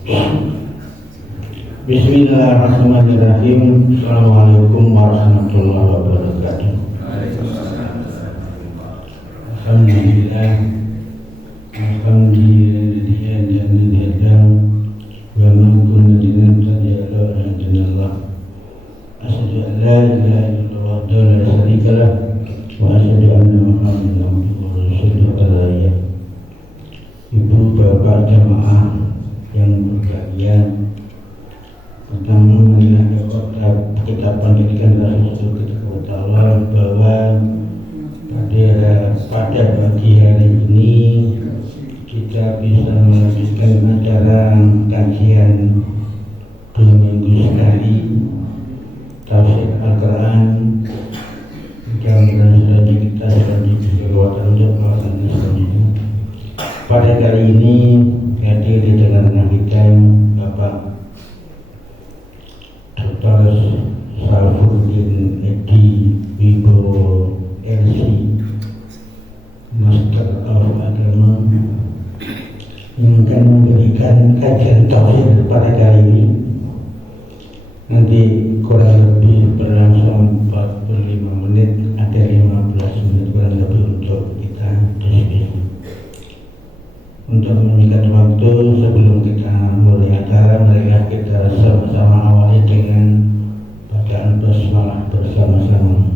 Bismillahirrahmanirrahim. Assalamualaikum warahmatullahi wabarakatuh. Alhamdulillah. Alhamdulillah. Wa ma kunna linahtadiya lawla an hadana Asyhadu an la ilaha illallah wa la syarika lah wa asyhadu anna Muhammadan abduhu wa rasuluh. Ibu bapak jamaah yang berbahagia, pertama marilah kita panjatkan rasa syukur kepada Allah bahwa pada pagi hari ini kita bisa melanjutkan acara kajian 2 minggu sekali tafsir Al-Quran. Mudah-mudahan saja kita selanjutnya berkekuatan untuk melaksanakan selanjutnya. Pada kali ini hadir di tengah-tengah kita Bapak Dr. Syafuddin Edi Wibowo LC, Master of Agama, yang akan memberikan kajian tauhid pada kali ini. Nanti kurang lebih berlangsung 45 menit, ada 15 menit kurang lebih untuk kita diskusi. Untuk menyingkat waktu sebelum kita mulai acara, marilah kita sama-sama awali dengan bacaan basmalah bersama-sama.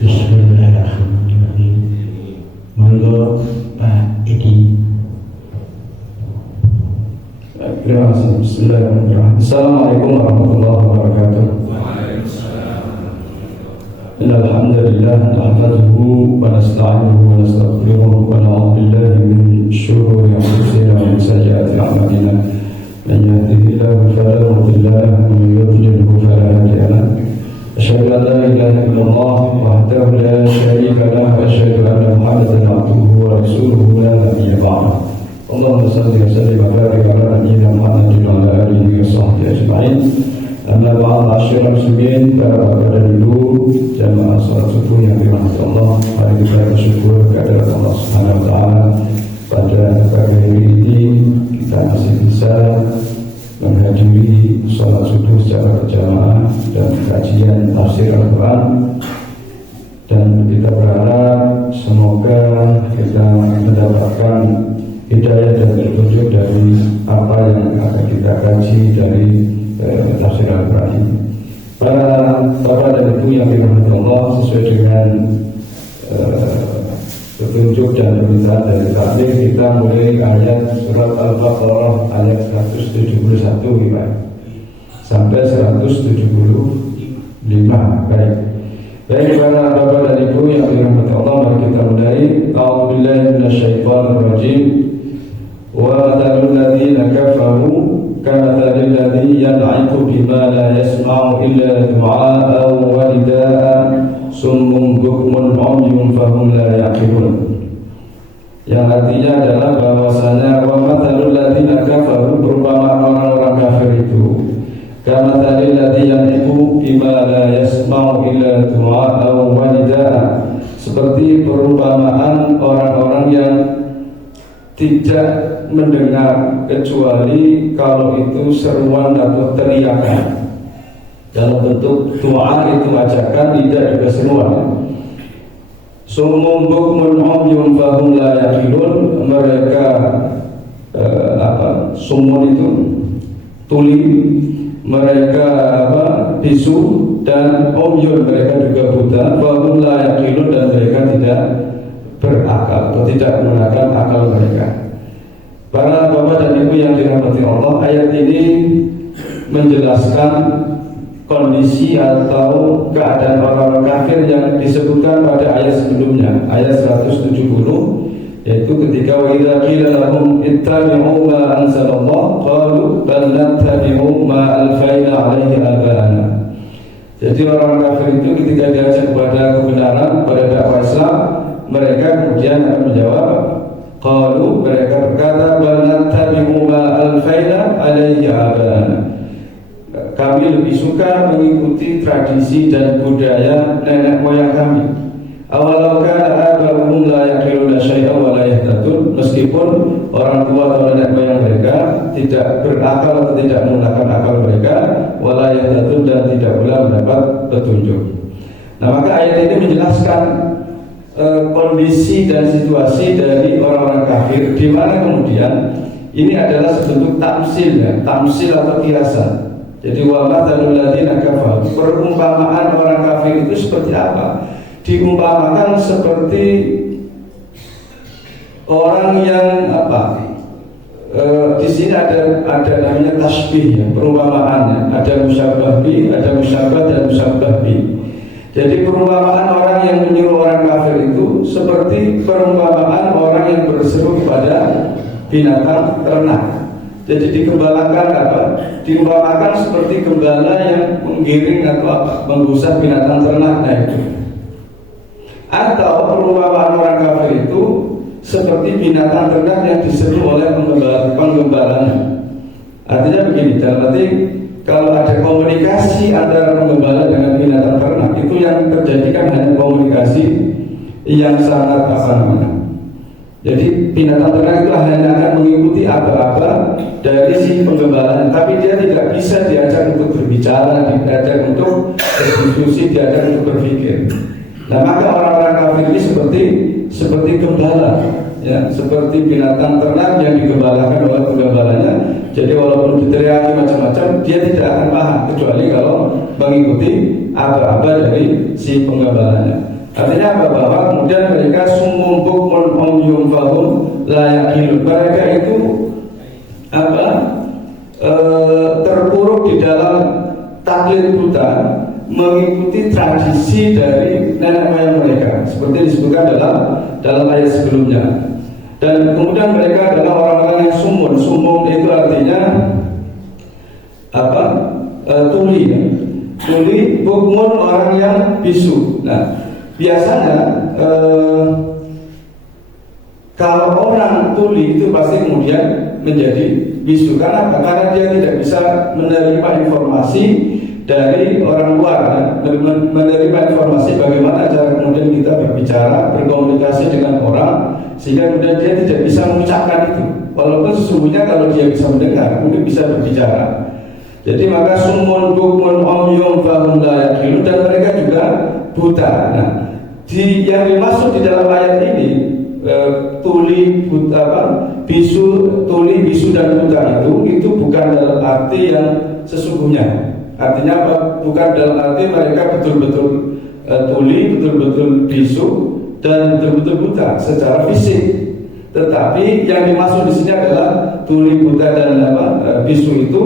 Bismillahirrahmanirrahim. Monggo Pak Edi. Terima kasih. Bismillahirrahmanirrahim. Assalamualaikum warahmatullahi wabarakatuh. Innal hamdalillah nahmaduhu wa nasta'inuhu wa nastaghfiruhu wa na'udzu billahi min shururi anfusina wa min sayyiati a'malina. Man yahdihillahu fala mudilla lahu wa man yudlilhu fala hadiya lahu. Asyhadu an la ilaha illallah wahdahu la syarika lahu wa asyhadu anna Muhammadan abduhu wa rasuluhu la nabiyya ba'dahu. Allahumma shalli wa sallim wa barik ala nabiyyina Muhammadin wa ala alihi wa sahbihi ajma'in. Amma ba'd, masyarakat muslimin, para bapak dan ibu, jamaah salat subuh yang dirahmati Allah, mari kita bersyukur kehadirat Allah Subhanahu wa taala. Pada pagi hari ini kita masih bisa menghadiri salat subuh secara berjamaah dan kajian tafsir Al-Quran, dan kita berharap semoga kita mendapatkan hidayah dan petunjuk dari apa yang akan kita kaji dari tafsir Al-Quran. Para bapak dan ibu yang dirahmati Allah, sesuai dengan petunjuk dan permintaan dari taklim, kita mulai ayat surat Al-Baqarah ayat 171 sampai 175. Baik para bapak dan ibu yang dirahmati Allah, mari kita mulai. A'udzubillahi minasyaitonir rajim. Wa matalul ladzina kafaru kamatalil ladzi yan'iqu bima la yasma'u illa du'a'an wa nidaa'an summun bukmun 'umyun fahum la yaqilun. Yang artinya adalah bahwasanya wa matalul ladzina kafaru, berumpama orang-orang kafir itu, kamatalil ladzi yan'iqu bima la yasma'u illa du'a'an wa nidaa'an, seperti perumpamaan orang-orang yang tidak mendengar kecuali kalau itu seruan atau teriakan dalam bentuk doa, itu ajakan, tidak juga seruan. Summun bukmun 'umyun fahum la yaqilun, mereka sumun itu tuli, mereka bisu, dan umyun mereka juga buta, fahum la yaqilun, dan mereka tidak berakal atau tidak menggunakan akal mereka. Para bapak dan ibu yang dirahmati Allah, ayat ini menjelaskan kondisi atau keadaan orang-orang kafir yang disebutkan pada ayat sebelumnya, ayat 170, yaitu ketika wa idza qila lahum ittabi'u ma anzalallah qalu bal nattabi'u ma alfayna 'alaihi abana. Jadi orang kafir itu ketika diajak kepada kebenaran, pada dakwah Islam, mereka kemudian akan menjawab, qalu, mereka berkata, bal nattabi'u ma alfayna 'alaihi abana. Kami lebih suka mengikuti tradisi dan budaya nenek moyang kami. Awalau kana abahum la yaqiluna syai'an wa la yahtadun, meskipun orang tua atau nenek moyang mereka tidak berakal atau tidak menggunakan akal mereka, wa la yahtadun, dan tidak pula mendapat petunjuk. Nah, maka ayat ini menjelaskan kondisi dan situasi dari orang-orang kafir, di mana kemudian ini adalah sebentuk tamsil, ya, tamsil atau kiasan. Jadi wa mathalul ladzina kafaru, perumpamaan orang kafir itu seperti apa? Diumpamakan seperti orang yang di sini ada namanya tasbih, ya, perumpamaannya. Ada musyabbah bi, ada musyabbah dan musyabbah bi. Jadi perumpamaan orang yang menyuruh orang kafir itu seperti perumpamaan orang yang berseru kepada binatang ternak. Jadi digembalakan diumpamakan seperti gembala yang menggiring atau menggusah binatang ternak. Nah, itu. Atau perumpamaan orang kafir itu seperti binatang ternak yang diseru oleh penggembalanya. Artinya begini, dalam arti kalau ada komunikasi antara penggembala dengan binatang ternak, itu yang terjadi kan hanya komunikasi yang sangat Jadi binatang ternak itu hanya akan mengikuti apa-apa dari si penggembalanya, tapi dia tidak bisa diajak untuk berbicara, diajak untuk berdiskusi, diajak untuk berpikir. Nah, maka orang-orang kafir ini seperti gembala, ya, seperti binatang ternak yang digembalakan oleh penggembalanya. Jadi walaupun diteriaki macam-macam, dia tidak akan paham kecuali kalau mengikuti apa-apa dari si penggembalanya. Artinya apa? Bahwa kemudian mereka sumum bukmun omyum fahum la yaqilun. Mereka itu terpuruk di dalam taklid buta, mengikuti tradisi dari nenek moyang mereka, seperti disebutkan dalam ayat sebelumnya. Dan kemudian mereka adalah orang-orang yang sumun. Sumun itu artinya tuli, ya. Tuli, bukmun, orang yang bisu. Nah, biasanya kalau orang tuli itu pasti kemudian menjadi bisu. Karena dia tidak bisa menerima informasi dari orang luar, ya. Menerima informasi bagaimana cara kemudian kita berbicara, berkomunikasi dengan orang, sehingga kemudian dia tidak bisa mengucapkan itu. Walaupun sesungguhnya kalau dia bisa mendengar, mungkin bisa berbicara. Jadi maka sumun bukmun omyum fahum la yaqilun, dan mereka juga buta. Nah, yang dimaksud di dalam ayat ini tuli, buta, bisu, tuli, bisu dan buta itu bukan dalam arti yang sesungguhnya. Artinya apa? Bukan dalam arti mereka betul-betul tuli, betul-betul bisu, dan betul-betul buta secara fisik. Tetapi yang dimaksud di sini adalah tuli, buta, dan bisu itu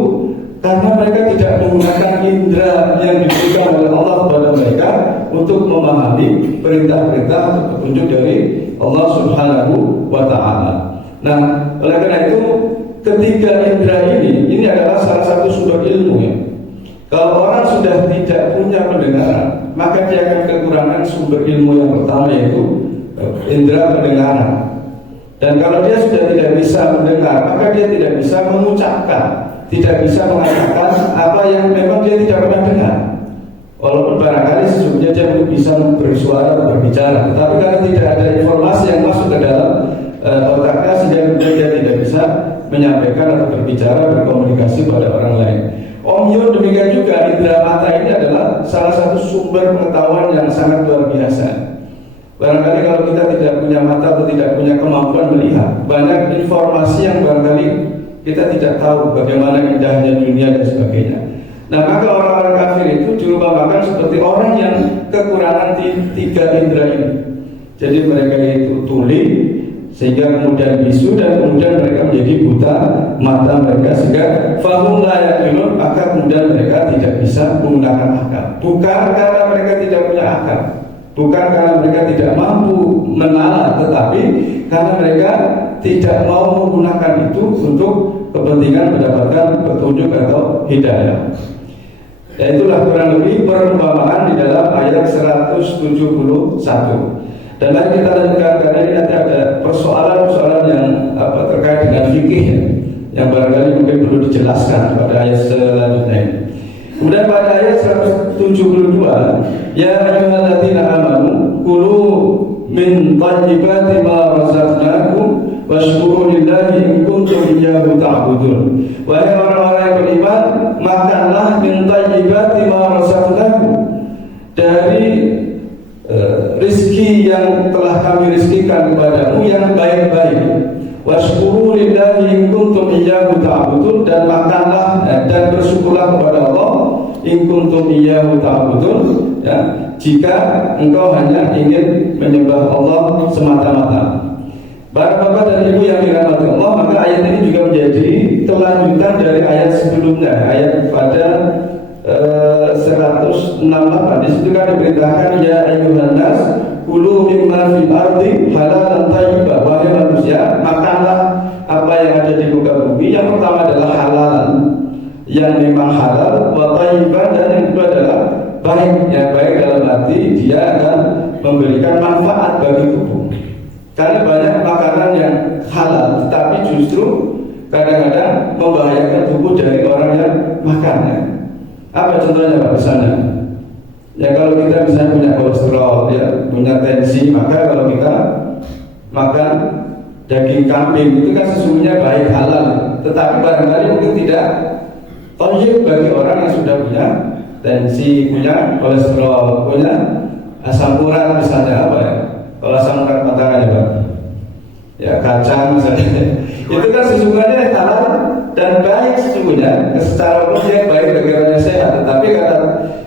karena mereka tidak menggunakan indera yang diberikan oleh Allah kepada mereka untuk memahami perintah-perintah atau petunjuk dari Allah Subhanahu wa Ta'ala. Nah, oleh karena itu ketiga indera ini adalah salah satu sumber ilmu, ya. Kalau orang sudah tidak punya pendengaran, maka dia akan kekurangan sumber ilmu yang pertama, yaitu indera pendengaran. Dan kalau dia sudah tidak bisa mendengar, maka dia tidak bisa mengucapkan, tidak bisa mengatakan apa yang memang dia tidak pernah dengar. Walaupun barangkali sesungguhnya dia bisa bersuara, berbicara, tetapi karena tidak ada informasi yang masuk ke dalam otaknya, sehingga dia tidak bisa menyampaikan atau berbicara, berkomunikasi pada orang lain. Omyun demikian juga, indera mata ini adalah salah satu sumber pengetahuan yang sangat luar biasa. Barangkali kalau kita tidak punya mata atau tidak punya kemampuan melihat, banyak informasi yang barangkali kita tidak tahu bagaimana indahnya dunia dan sebagainya. Nah, maka orang-orang kafir itu diumpamakan seperti orang yang kekurangan tiga indera ini. Jadi mereka itu tuli, sehingga kemudian bisu, dan kemudian mereka menjadi buta mata mereka, sehingga fahum la yaqilun, maka kemudian mereka tidak bisa menggunakan akal. Bukan karena mereka tidak punya akal, bukan karena mereka tidak mampu menalar, tetapi karena mereka tidak mau menggunakan itu untuk kepentingan mendapatkan petunjuk atau hidayah. Dan itulah kurang lebih perumpamaan di dalam ayat 171. Dan mari kita lanjutkan, karena ini nanti ada persoalan-persoalan yang terkait dengan fikih, yang barangkali mungkin perlu dijelaskan pada ayat selanjutnya. Kemudian pada ayat 172, ya ayyuhalladzina amanu kulu min thayyibati ma razaqnakum washkuru lillahi in kuntum iyyahu ta'budun. Wahai orang-orang yang beriman, makanlah min thayyibati ma razaqnakum, dari rizki yang telah kami rizkikan kepadamu yang baik-baik. Washkuru lillahi in kuntum iyyahu ta'budun, dan makanlah dan bersyukurlah kepada Allah in kuntum iyyahu ta'budun, ya, jika engkau hanya ingin menyembah Allah semata-mata. Para bapak dan ibu yang dirahmati Allah, maka ayat ini juga menjadi kelanjutan dari ayat sebelumnya, ayat pada 168. Di situ kan diberitakan, ya ayyuhan nas kulu mimma fil ardi halalan thayyiban. Wahai manusia, makanlah apa yang ada di muka bumi. Yang pertama adalah halalan, yang memang halal, wa thayyiban, dan yang kedua adalah baik. Yang baik dalam arti dia akan memberikan manfaat bagi tubuh. Karena banyak makanan yang halal tetapi justru kadang-kadang membahayakan tubuh dari orang yang makannya. Apa contohnya Pak? Misalnya, ya kalau kita misalnya punya kolesterol, ya, punya tensi, maka kalau kita makan daging kambing itu kan sesungguhnya baik, halal, tetapi barangkali mungkin tidak thayyib bagi orang yang sudah punya tensi, punya kolesterol, punya asam urat misalnya. Apa ya? Kalau asam urat makanan ya Pak, ya kacang misalnya, itu kan sesungguhnya halal dan baik sesungguhnya, secara umum dia baik bagi orang yang sehat. Tetapi kata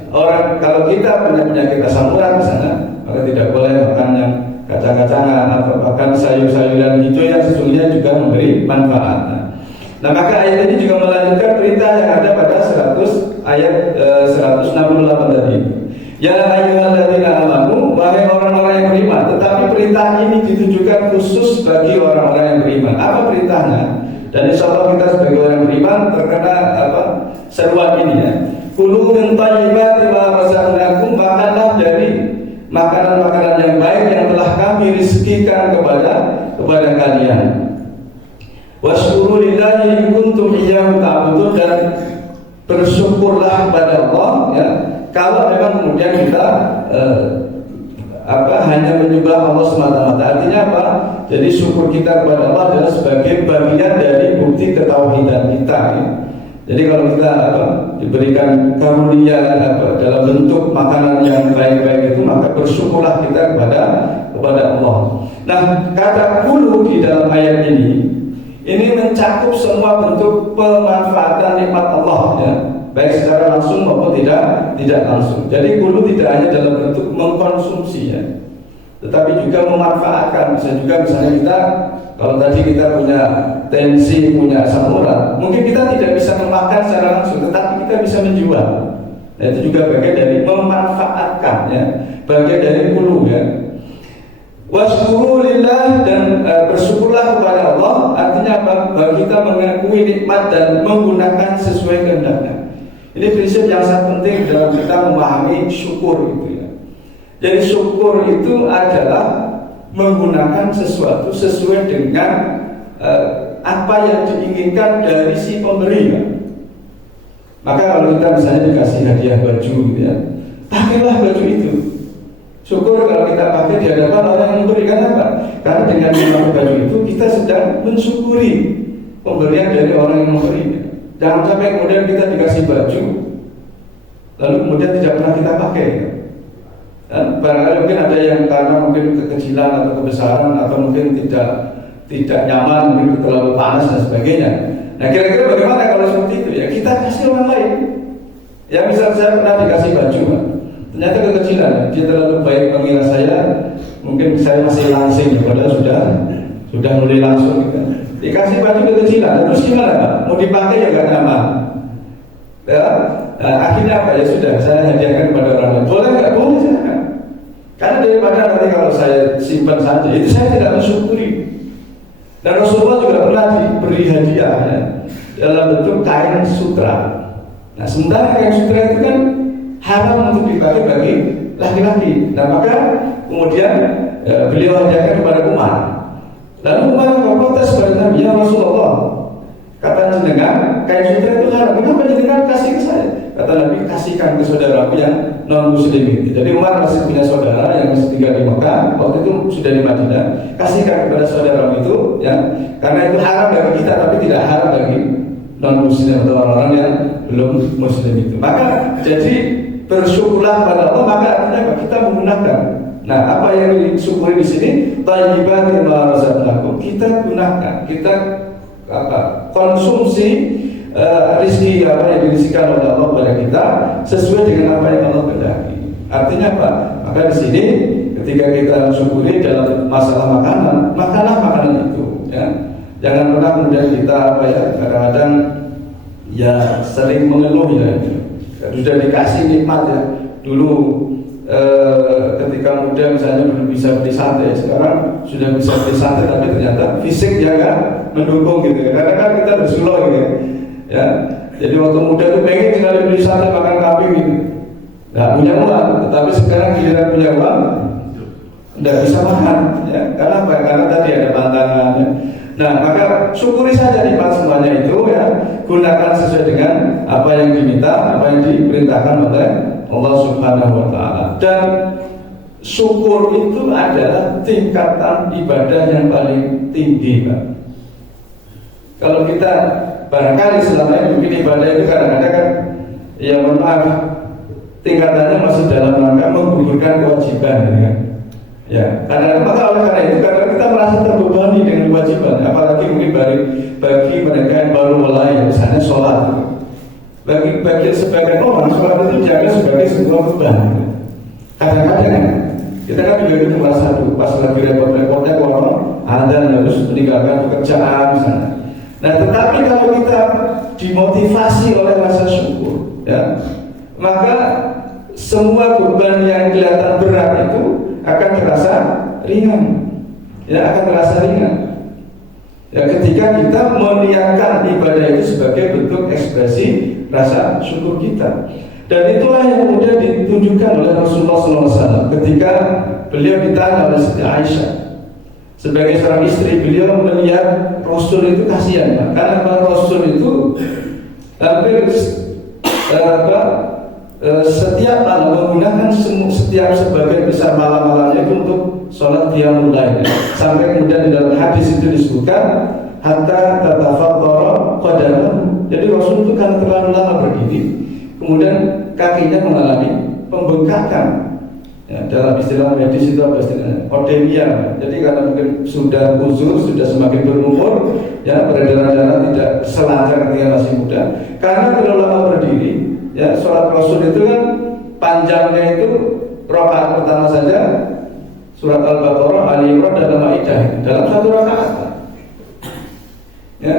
orang, kalau kita punya penyakit asam urat misalnya, maka tidak boleh makan yang kacang-kacangan atau makan sayur-sayuran hijau yang sesungguhnya juga memberi manfaat. Nah, maka ayat ini juga melanjutkan perintah yang ada pada 168 tadi. Ya ayyuhalladzina amanu, wahai orang-orang yang beriman. Tetapi perintah ini ditujukan khusus bagi orang-orang yang beriman. Apa perintahnya? Dan insya Allah kita sebagai orang yang beriman terkena seruan ini, ya. Kulu min thayyibati ma razaqnakum, makanlah dari makanan-makanan yang baik yang telah kami rizkikan kepada kalian. Washkuru lillahi in kuntum iyyahu ta'budun, dan bersyukurlah kepada Allah, ya, kalau memang kemudian kita hanya menyembah Allah semata-mata. Artinya apa? Jadi syukur kita kepada Allah adalah sebagai bagian dari bukti ketauhidan kita, ya. Jadi kalau kita diberikan karunia dalam bentuk makanan yang baik-baik itu, maka bersyukurlah kita kepada Allah. Nah, kata kulu di dalam ayat ini mencakup semua bentuk pemanfaatan nikmat Allah, ya, baik secara langsung maupun tidak langsung. Jadi kulu tidak hanya dalam bentuk mengkonsumsi, ya, tetapi juga memanfaatkan. Bisa juga misalnya kita, kalau tadi kita punya tensi, punya asam urat, mungkin kita tidak bisa memakan secara langsung, tetapi kita bisa menjual. Nah, itu juga bagian dari memanfaatkan, ya, bagian dari kulu, ya. Washkuru lillah, dan bersyukurlah kepada Allah. Artinya apa? Bahwa kita mengakui nikmat dan menggunakan sesuai kehendaknya. Ini prinsip yang sangat penting dalam kita memahami syukur itu, ya. Jadi syukur itu adalah menggunakan sesuatu sesuai dengan apa yang diinginkan dari si pemberi, ya. Maka kalau kita misalnya dikasih hadiah baju, ya, pakailah baju itu. Syukur kalau kita pakai di hadapan orang yang memberikan. Apa? Karena dengan memakai baju itu kita sedang mensyukuri pemberian dari orang yang memberi. Jangan sampai kemudian kita dikasih baju lalu kemudian tidak pernah kita pakai. Barangkali mungkin ada yang karena mungkin kekecilan atau kebesaran, atau mungkin tidak nyaman, mungkin terlalu panas dan sebagainya. Nah, kira-kira bagaimana kalau seperti itu, ya? Kita kasih orang lain. Ya, misal saya pernah dikasih baju, Pak. Ternyata kekecilan, dia terlalu baik mengira saya, mungkin saya masih langsing, padahal sudah mulai langsung, gitu. Dikasih baju kekecilan, terus gimana, Pak? Mau dipakai ya nggak nyaman. Ya, akhirnya apa, ya sudah, saya hadiahkan kepada orang lain. Boleh nggak? Boleh, silakan. Karena daripada nanti kalau saya simpan saja, itu saya tidak mensyukuri. Dan Rasulullah juga pernah diberi hadiah, ya, dalam bentuk kain sutra. Nah, sementara kain sutra itu kan haram untuk dipakai bagi laki-laki. Nah, maka kemudian beliau hadiahkan kepada Umar. Lalu Umar protes kepada Nabi, ya Rasulullah, kata jenengan kain sutra itu haram, kenapa jenengan kasih ke saya? kata Nabi, kasihkan ke saudaramu yang non muslim itu. Jadi Umar masih punya saudara yang masih tinggal di Mekah, waktu itu sudah di Madinah. Kasihkan kepada saudaramu itu, ya, karena itu haram bagi kita, tapi tidak haram bagi non muslim atau orang-orang yang belum muslim itu. Maka jadi bersyukurlah pada Allah, maka artinya kita menggunakan. Nah, apa yang disyukuri di sini? Thayyibatin ma razaqnakum. Kita gunakan, kita konsumsi rezeki apa yang diberikan oleh Allah kepada kita sesuai dengan apa yang Allah kehendaki. Artinya apa? Maka di sini ketika kita syukuri dalam masalah makanan, makanlah makanan itu, ya. Jangan pernah kemudian kita kadang-kadang ya sering mengeluh, ya. Sudah dikasih nikmat, ya. Dulu ketika muda misalnya belum bisa beli sate, sekarang sudah bisa beli sate, tapi ternyata fisik ya kan mendukung gitu. Karena kan kita bersuloh gitu, ya. Jadi waktu muda itu pengen sekali beli sate, makan kambing gitu, nggak punya uang. Tetapi sekarang giliran punya uang, nggak bisa makan, ya. Karena apa? Karena tadi ada tantangan, ya. Nah, maka syukuri saja nikmat semuanya itu, ya. Gunakan sesuai dengan apa yang diminta, apa yang diperintahkan oleh Allah Subhanahu wa Ta'ala. Dan syukur itu adalah tingkatan ibadah yang paling tinggi, Pak. Kalau kita barangkali selama ini mungkin ibadah itu kadang-kadang kan, ya mohon maaf, tingkatannya masih dalam rangka menggugurkan kewajiban, ya. Ya, karena itu karena kita merasa terbebani dengan kewajiban, apalagi mungkin bagi mereka yang baru mulai, misalnya sholat. Bagi sebagian orang, sholat itu dijaga sebagai sebuah beban. Kadang-kadang kita kan juga itu merasa pas lagi repot-repotnya orang ada harus meninggalkan pekerjaan misalnya. Nah, tetapi kalau kita dimotivasi oleh rasa syukur, ya, maka semua beban yang kelihatan berat itu akan terasa ringan, ya, akan terasa ringan. Ya, ketika kita meniatkan ibadah itu sebagai bentuk ekspresi rasa syukur kita. Dan itulah yang kemudian ditunjukkan oleh Rasulullah SAW ketika beliau ditanya oleh Siti Aisyah. Sebagai seorang istri, beliau melihat Rasul itu kasihan, Pak. Karena Rasul itu hampir setiap malam menggunakan setiap sebagian besar malam-malamnya itu untuk sholat qiyamul lail. Sampai kemudian di dalam hadis itu disebutkan hatta tatafattara qadamahu. Jadi Rasul itu kan terlalu lama berdiri, kemudian kakinya mengalami pembengkakan. Ya, dalam istilah medis itu apa istilahnya? Odemia. Jadi karena mungkin sudah uzur, sudah semakin berumur, ya, peredaran darah tidak selancar ketika masih muda. Karena terlalu lama berdiri, ya, sholat Rasul itu kan panjangnya itu rakaat pertama saja surat Al-Baqarah, Ali Imran dan Al-Maidah dalam satu rakaat. Ya.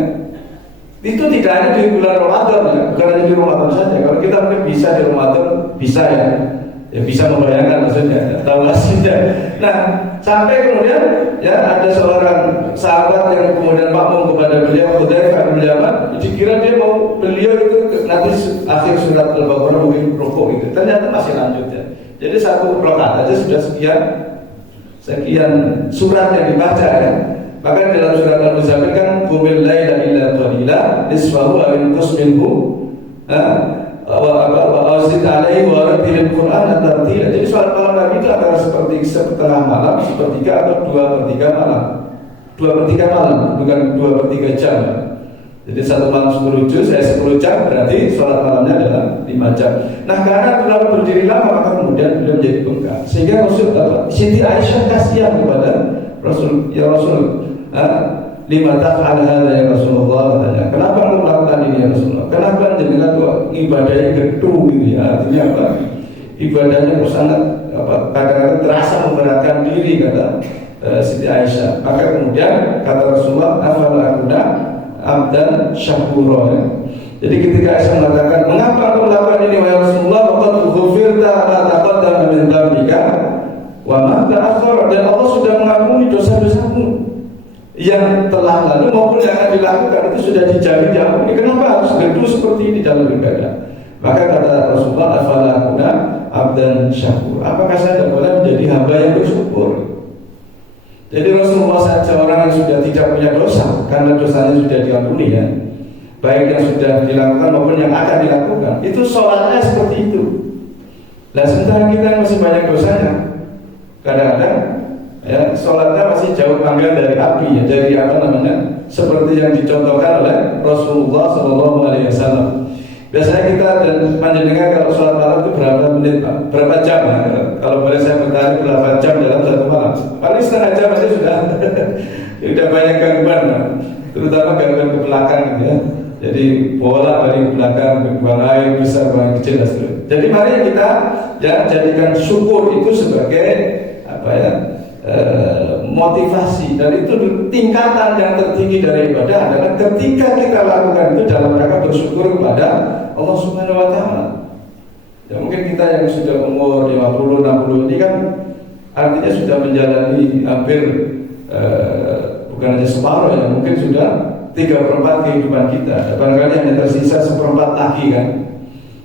Itu tidak hanya di bulan Ramadan, ya, bukan hanya di Ramadan saja. Kalau kita mungkin bisa di Ramadan, bisa, ya, bisa membayangkan maksudnya, ya, tahu hasilnya. Nah, sampai kemudian, ya, ada seorang sahabat yang kemudian makmum kepada beliau, Hudzaifah bin Yaman, dikira dia mau beliau itu nanti akhir surat Al-Baqarah mungkin rukuk itu, ternyata masih lanjut, ya. Jadi satu rakaat aja sudah sekian surat yang dibaca, ya. Maka dalam surat Al-Muzammil kan qumil laila illa qalila nisfahu aw inqus minhu wa azid alaihi wa rattilil Qur'ana tartila. Jadi sholat malam Nabi itu antara seperti setengah malam, sepertiga atau 2/3 malam. 2/3 malam, bukan 2/3 jam. Jadi satu malam 10 juz, 10 jam berarti sholat malamnya adalah 5 jam. Nah, karena terlalu berdiri lama maka kemudian beliau menjadi bengkak. Sehingga Rasul Siti Aisyah kasihan kepada Rasul, ya Rasul, lima taf'al hadza ya Rasulullah, katanya. Kenapa engkau melakukan ini ya Rasulullah? Kenapa jenengan kok ibadahnya gedhe gitu, ya? Artinya apa? Ibadahnya kok sangat kadang-kadang terasa memberatkan diri, kata Siti Aisyah. Maka kemudian kata Rasulullah, afala akuna abdan syakura, ya. Jadi ketika Aisyah mengatakan, mengapa engkau melakukan ini ya Rasulullah? Waqad ghufirta ma taqaddama min dzambika wa ma ta'akhkhara, dan Allah sudah mengampuni dosa-dosamu yang telah lalu maupun yang akan dilakukan, itu sudah dijamin diampuni. Kenapa harus gedhe seperti ini dalam ibadah? Maka kata Rasulullah, afala akuna abdan syakur, apakah saya tidak boleh menjadi hamba yang bersyukur? Jadi Rasulullah saja orang yang sudah tidak punya dosa, karena dosanya sudah diampuni, ya. baik yang sudah dilakukan maupun yang akan dilakukan. Itu sholatnya seperti itu. Nah sementara kita masih banyak dosanya, kadang-kadang ya sholatnya masih jauh panggang dari api ya, dari apa namanya, seperti yang dicontohkan oleh Rasulullah SAW. Biasanya kita dan panjenengan kalau sholat malam itu berapa menit Pak? Berapa jam ya? Kalau boleh saya bertanya berapa jam dalam satu malam? Paling setengah jam aja sudah sudah banyak gangguan Pak. Terutama gangguan ke belakang gitu ya. Jadi bola balik ke belakang, buang air besar, buang kecil dan seterusnya. Jadi mari kita ya jadikan syukur itu sebagai apa ya, motivasi, dan itu tingkatan yang tertinggi dari ibadah adalah ketika kita lakukan itu dalam rangka bersyukur kepada Allah Subhanahu wa Ta'ala. Ya mungkin kita yang sudah umur 50-60 ini kan artinya sudah menjalani hampir bukan hanya separuh ya, mungkin sudah 3/4 kehidupan kita. Barangkali hanya tersisa 1/4 lagi kan.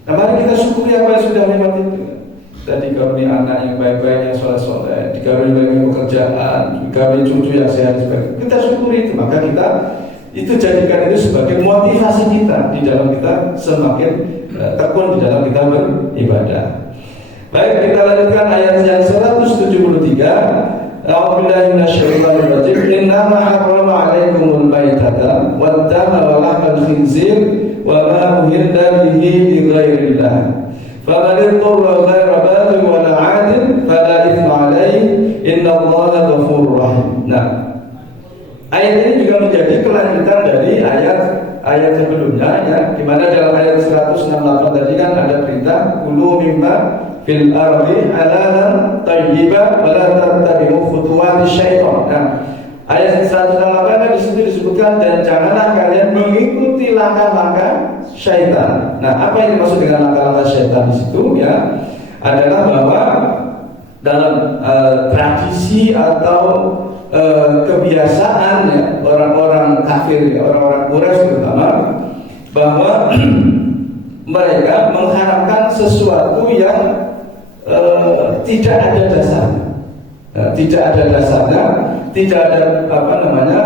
Nah mari kita syukuri apa yang sudah lewat itu. Kita dikaruniai anak yang baik-baik, yang soleh-soleh, dikaruniai pekerjaan, dikaruniai cucu yang sehat. Kita syukuri itu, maka kita itu jadikan itu sebagai motivasi kita di dalam kita semakin tekun di dalam kita beribadah. Baik, kita lanjutkan ayat yang 173. A'udzubillahi minasyaitonir rajim. Innama harrama 'alaikumul maitata wad-dama wa lahmal khinzir wa ma uhilla bihi li ghairillah. Faman ittara ghaira baghin wa la 'adin fala ithma 'alaihi innallaha ghafurur rahim. Nah, ayat ini juga menjadi kelanjutan dari ayat sebelumnya ya, di mana dalam ayat 168 tadi kan ada perintah kulu mimma fil ardi halalan thayyiban wa la tattabi'u khutuwatis syaitan. Nah, ayat 168 di situ disebutkan dan janganlah kalian mengikuti langkah-langkah syaitan. Nah, apa yang dimaksud dengan langkah-langkah syaitan di situ ya? Adalah bahwa dalam tradisi atau kebiasaan ya, orang-orang kafir ya, orang-orang Quraisy terutama, bahwa mereka mengharapkan sesuatu yang tidak ada dasarnya, tidak ada dasarnya, tidak ada apa namanya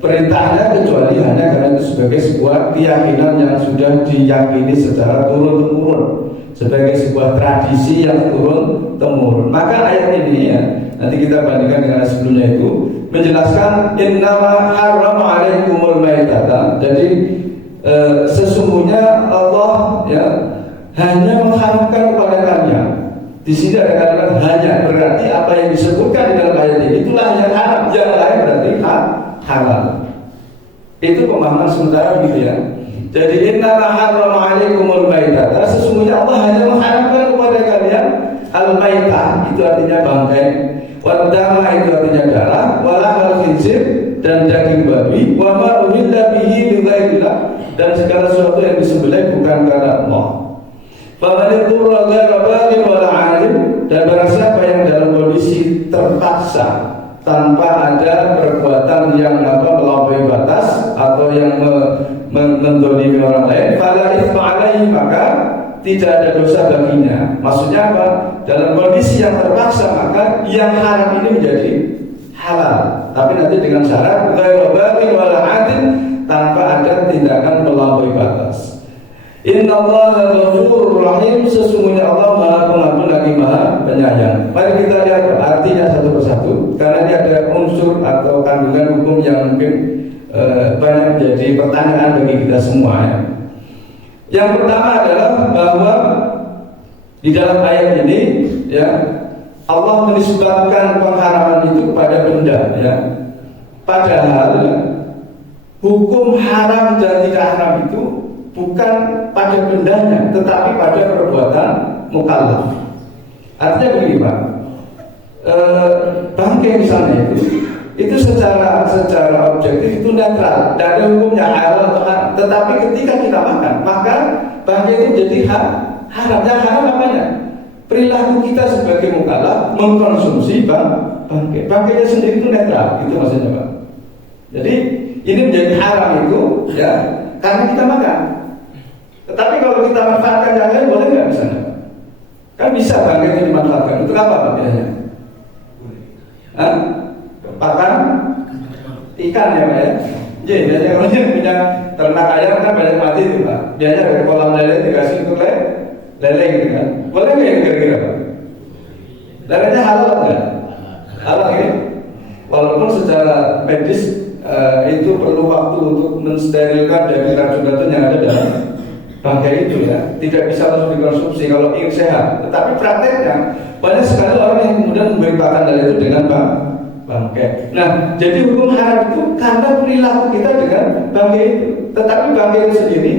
perintahnya, kecuali hanya karena itu sebagai sebuah keyakinan yang sudah diyakini secara turun-temurun, sebagai sebuah tradisi yang turun-temurun. Maka ayat ini ya, nanti kita bandingkan dengan sebelumnya itu menjelaskan innama harrama 'alaikumul maitata. Jadi sesungguhnya Allah ya hanya mengharamkan kepada kalian. Di sini ada kalimat hanya, berarti apa yang disebutkan di dalam ayat ini itulah yang haram, yang lain berarti halal. Itu pemahaman sementara gitu ya. Jadi innama harrama 'alaikumul maitata, sesungguhnya Allah hanya mengharamkan kepada kalian al-maitah, itu artinya bangkai, wad-dama itu artinya darah, wa lahmal khinzir dan daging babi, wa ma uhilla bihi li ghairillah, dan segala sesuatu yang disembelih bukan karena Allah. Faman ittara ghaira baghin wa la 'adin, dan barang siapa yang dalam kondisi terpaksa tanpa ada perbuatan yang melampaui batas atau yang mendolimi orang lain, fala itsma 'alaihi, maka tidak ada dosa baginya. Maksudnya apa? Dalam kondisi yang terpaksa maka yang haram ini menjadi halal, tapi nanti dengan syarat ghairu baghin wa la 'adin, tanpa ada tindakan melampaui batas. Innallaha ghafurur rahim, sesungguhnya Allah Maha Pengampun lagi Maha Penyayang. Mari kita lihat artinya satu persatu, karena ini ada unsur atau kandungan hukum yang mungkin banyak menjadi pertanyaan bagi kita semua ya. Yang pertama adalah bahwa di dalam ayat ini ya, Allah menisbatkan pengharaman itu kepada benda ya. Padahal hukum haram dan tidak haram itu bukan pada bendanya, tetapi pada perbuatan mukallaf. Artinya begini Pak, bangkai misalnya itu secara objektif itu netral, tidak ada hukumnya halal atau haram. Tetapi ketika kita makan, maka bangkai itu jadi haram. Yang haram apanya? Perilaku kita sebagai mukallaf mengkonsumsi bangkai. Bangkainya sendiri itu netral, itu maksudnya Pak. Jadi ini menjadi haram itu ya karena kita makan. Tetapi kalau kita manfaatkan yang lain boleh nggak misalnya? Kan bisa bangkai itu dimanfaatkan. Untuk apa Pak biasanya? Pakan ikan ya Pak ya. Iya, biasanya kalau yang punya ternak ayam kan banyak mati itu Pak. Biasanya dari kolam lele dikasih untuk lele gitu kan. Boleh nggak itu kira-kira Pak? Lelenya halal nggak? Halal ya. Walaupun secara medis itu perlu waktu untuk mensterilkan dari racun-racun yang ada dalam bangkai itu ya. Tidak bisa langsung dikonsumsi kalau ingin sehat. Tetapi prakteknya banyak sekali orang yang kemudian memberi pakan lele itu dengan bangkai. Nah, jadi hukum haram itu karena perilaku kita dengan bangkai itu. Tetapi bangkai itu sendiri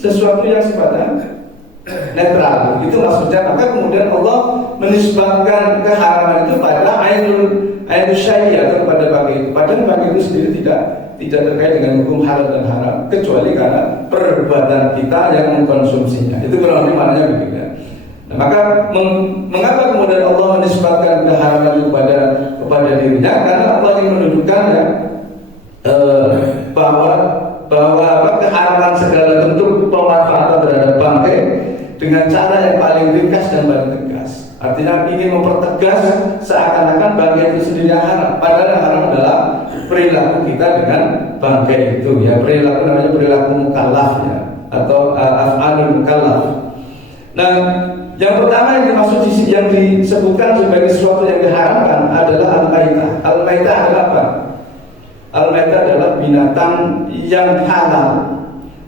sesuatu yang sifatnya netral. Itu maksudnya. Maka kemudian Allah menisbatkan keharaman itu pada ainul syai' atau kepada bangkai itu. Padahal bangkai itu sendiri tidak terkait dengan hukum halal dan haram, kecuali karena perbuatan kita yang mengkonsumsinya. Itu kurang lebih maknanya begitu. Nah, maka mengapa kemudian Allah menisbatkan keharaman itu kepada dirinya? Karena Allah ingin menunjukkan ya, bahwa keharaman segala bentuk pemanfaatan terhadap bangkai dengan cara yang paling ringkas dan paling tegas. Artinya ingin mempertegas seakan-akan bangkai itu sendiri yang haram. Padahal yang haram adalah perilaku kita dengan bangkai itu ya. Perilaku namanya perilaku mukallaf ya, atau af'alul mukallaf. Nah, yang pertama yang dimaksud yang disebutkan sebagai sesuatu yang diharamkan adalah al-maitah. Al-maitah adalah apa? Al-maitah adalah binatang yang halal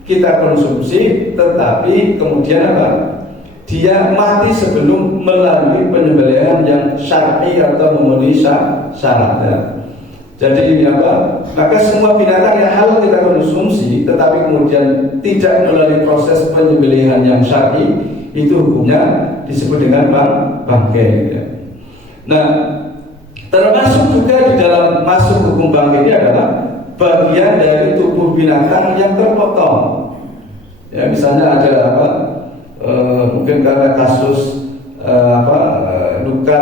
kita konsumsi, tetapi kemudian apa? Dia mati sebelum melalui penyembelihan yang syar'i atau memenuhi syarat. Ya. Jadi ini apa? Maka semua binatang yang halal kita konsumsi, tetapi kemudian tidak melalui proses penyembelihan yang syar'i, itu hukumnya disebut dengan bangkai. Ya. Nah, termasuk juga di dalam masuk hukum bangkai ini adalah bagian dari tubuh binatang yang terpotong. Ya, misalnya ada apa? Mungkin karena kasus luka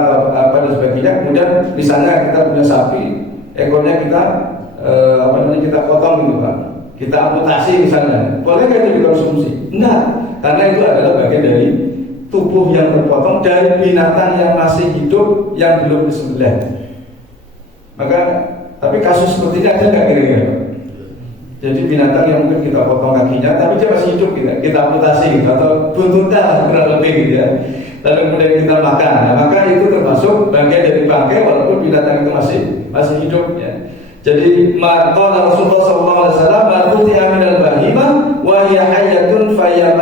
dan sebagainya. Kemudian misalnya kita punya sapi, ekornya kita kita potong gitu Pak. Kita amputasi misalnya. Boleh nggak itu dikonsumsi? Enggak, karena itu adalah bagian dari tubuh yang terpotong dari binatang yang masih hidup yang belum disembelih. Maka, tapi kasus seperti ini ada nggak kira-kira? Jadi binatang yang mungkin kita potong kakinya, tapi dia masih hidup, kita amputasi gitu, atau buntutnya kurang lebih gitu ya. Lalu kemudian kita makan. Nah, maka itu termasuk bagian dari bangkai walaupun binatang itu masih hidup ya. Jadi maka Rasulullah SAW "Ma'tuti aminal bahimah wa hiya hayyatun fa hiya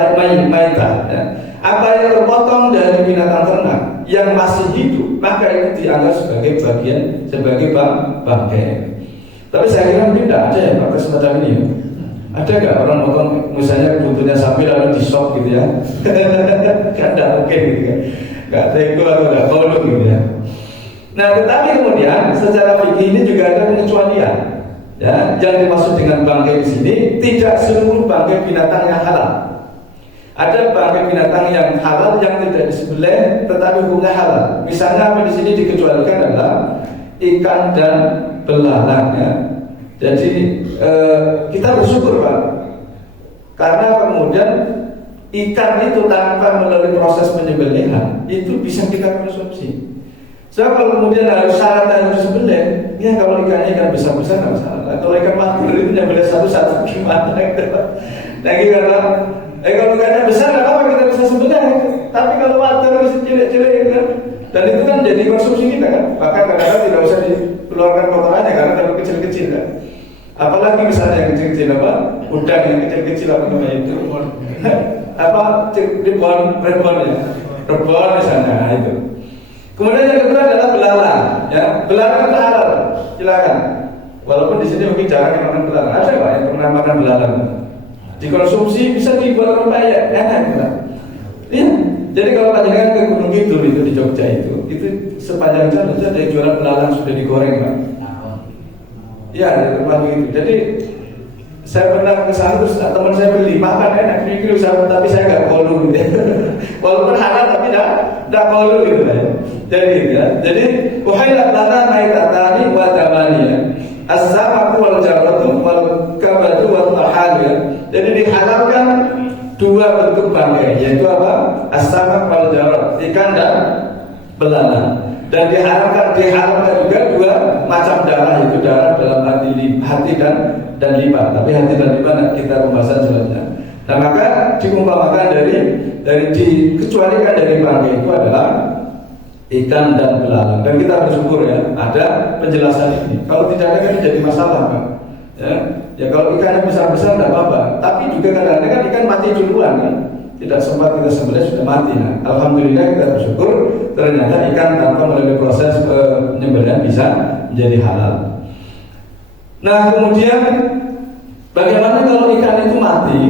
maitah." Apa yang terpotong dari binatang ternak yang masih hidup, maka itu dianggap sebagai bangkai. Tapi saya kira mungkin tidak ada ya praktek semacam ini ya. Ada nggak orang potong misalnya buntutnya sapi lalu disop gitu ya? Kan tidak mungkin gitu kan? Nggak tega atau nggak kolok gitu ya. Nah, tetapi kemudian secara fikih ini juga ada pengecualian. Ya, yang dimaksud dengan bangkai di sini tidak seluruh bangkai binatang yang halal. Ada bangkai binatang yang halal yang tidak disembelih tetapi hukumnya halal. Misalnya apa di sini dikecualikan adalah ikan dan belalang ya. Jadi kita bersyukur Pak, karena kemudian ikan itu tanpa melalui proses penyembelihan itu bisa kita konsumsi. So kalau kemudian harus syarat harus disembelih, ya kalau ikannya ikan besar-besar nggak masalah. Kalau ikan makur itu nyembelih satu-satu gimana? Lagi kalau ikannya besar nggak apa-apa kita bisa sembelih. Tapi kalau water bisa cilik-cilik kan, dan itu kan jadi konsumsi kita kan. Bahkan kadang-kadang tidak usah dikeluarkan kotorannya karena terlalu kecil-kecil kan. Apalagi misalnya yang kecil-kecil apa? Udang yang kecil-kecil apa namanya itu? Apa? Rebon ya? Rebon misalnya itu. Kemudian yang kedua adalah belalang. Ya, belalang itu halal. Silakan. Walaupun di sini mungkin jarang yang makan belalang. Ada Pak yang pernah makan belalang? Dikonsumsi bisa dibuat rempeyek, enak gitu. Iya. Jadi kalau panjenengan ke Gunung Kidul itu di Jogja itu sepanjang jalan itu ada yang jualan belalang sudah digoreng Pak. Iya, ada tempat begitu. Jadi saya pernah ke sana terus teman saya beli makan enak mikir tapi saya nggak kolu gitu. Walaupun halal tapi tidak kolu gitu ya. Jadi ya. Jadi uhillat lana maitatani wa damani ya. As-samaku wal jaratu wal kabatu wal tahal ya. Jadi dihalalkan dua bentuk bangkai, yaitu apa? As-samak wal jarat, ikan dan belalang. Dan diharamkan juga dua macam darah, itu darah dalam hati dan limbah. Tapi hati dan limbah kita pembahasan selanjutnya. Nah maka diumpamakan dari dikecualikan dari bangkai itu adalah ikan dan belalang. Dan kita bersyukur ya ada penjelasan ini. Kalau tidak ada kan jadi masalah kan. Ya kalau ikannya besar-besar tidak apa-apa. Tapi juga kadang-kadang kan ikan mati duluan kan. Tidak sempat kita sembelih sudah mati. Nah, alhamdulillah kita bersyukur ternyata ikan tanpa melalui proses penyembelihan bisa menjadi halal. Nah kemudian bagaimana kalau ikan itu mati,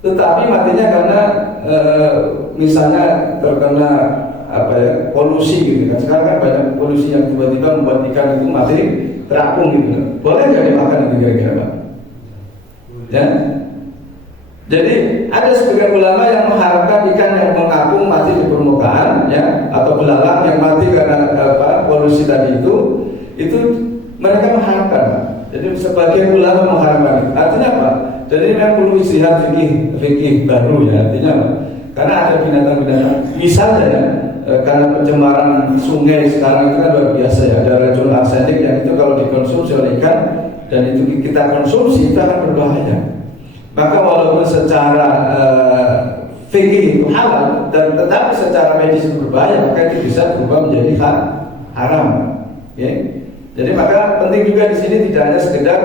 tetapi matinya karena misalnya terkena polusi gitu kan. Sekarang kan banyak polusi yang tiba-tiba membuat ikan itu mati terapung gitu. Boleh nggak dimakan itu kira-kira Pak? Ya. Jadi ada sebagian ulama yang mengharapkan ikan yang mengapung mati di permukaan, ya, atau belalang yang mati karena polusi tadi itu mereka mengharapkan. Jadi sebagian ulama mengharapkan itu. Artinya apa? Jadi memang perlu istihad fikih baru ya. Artinya apa? Karena ada binatang-binatang, misalnya ya, karena pencemaran sungai sekarang itu kan luar biasa ya. Ada racun arsenik yang itu kalau dikonsumsi oleh ikan dan itu kita konsumsi itu akan berbahaya. Maka walaupun secara fikih itu halal dan tetapi secara medis itu berbahaya, maka itu bisa berubah menjadi haram. Okay? Jadi maka penting juga di sini tidak hanya sekedar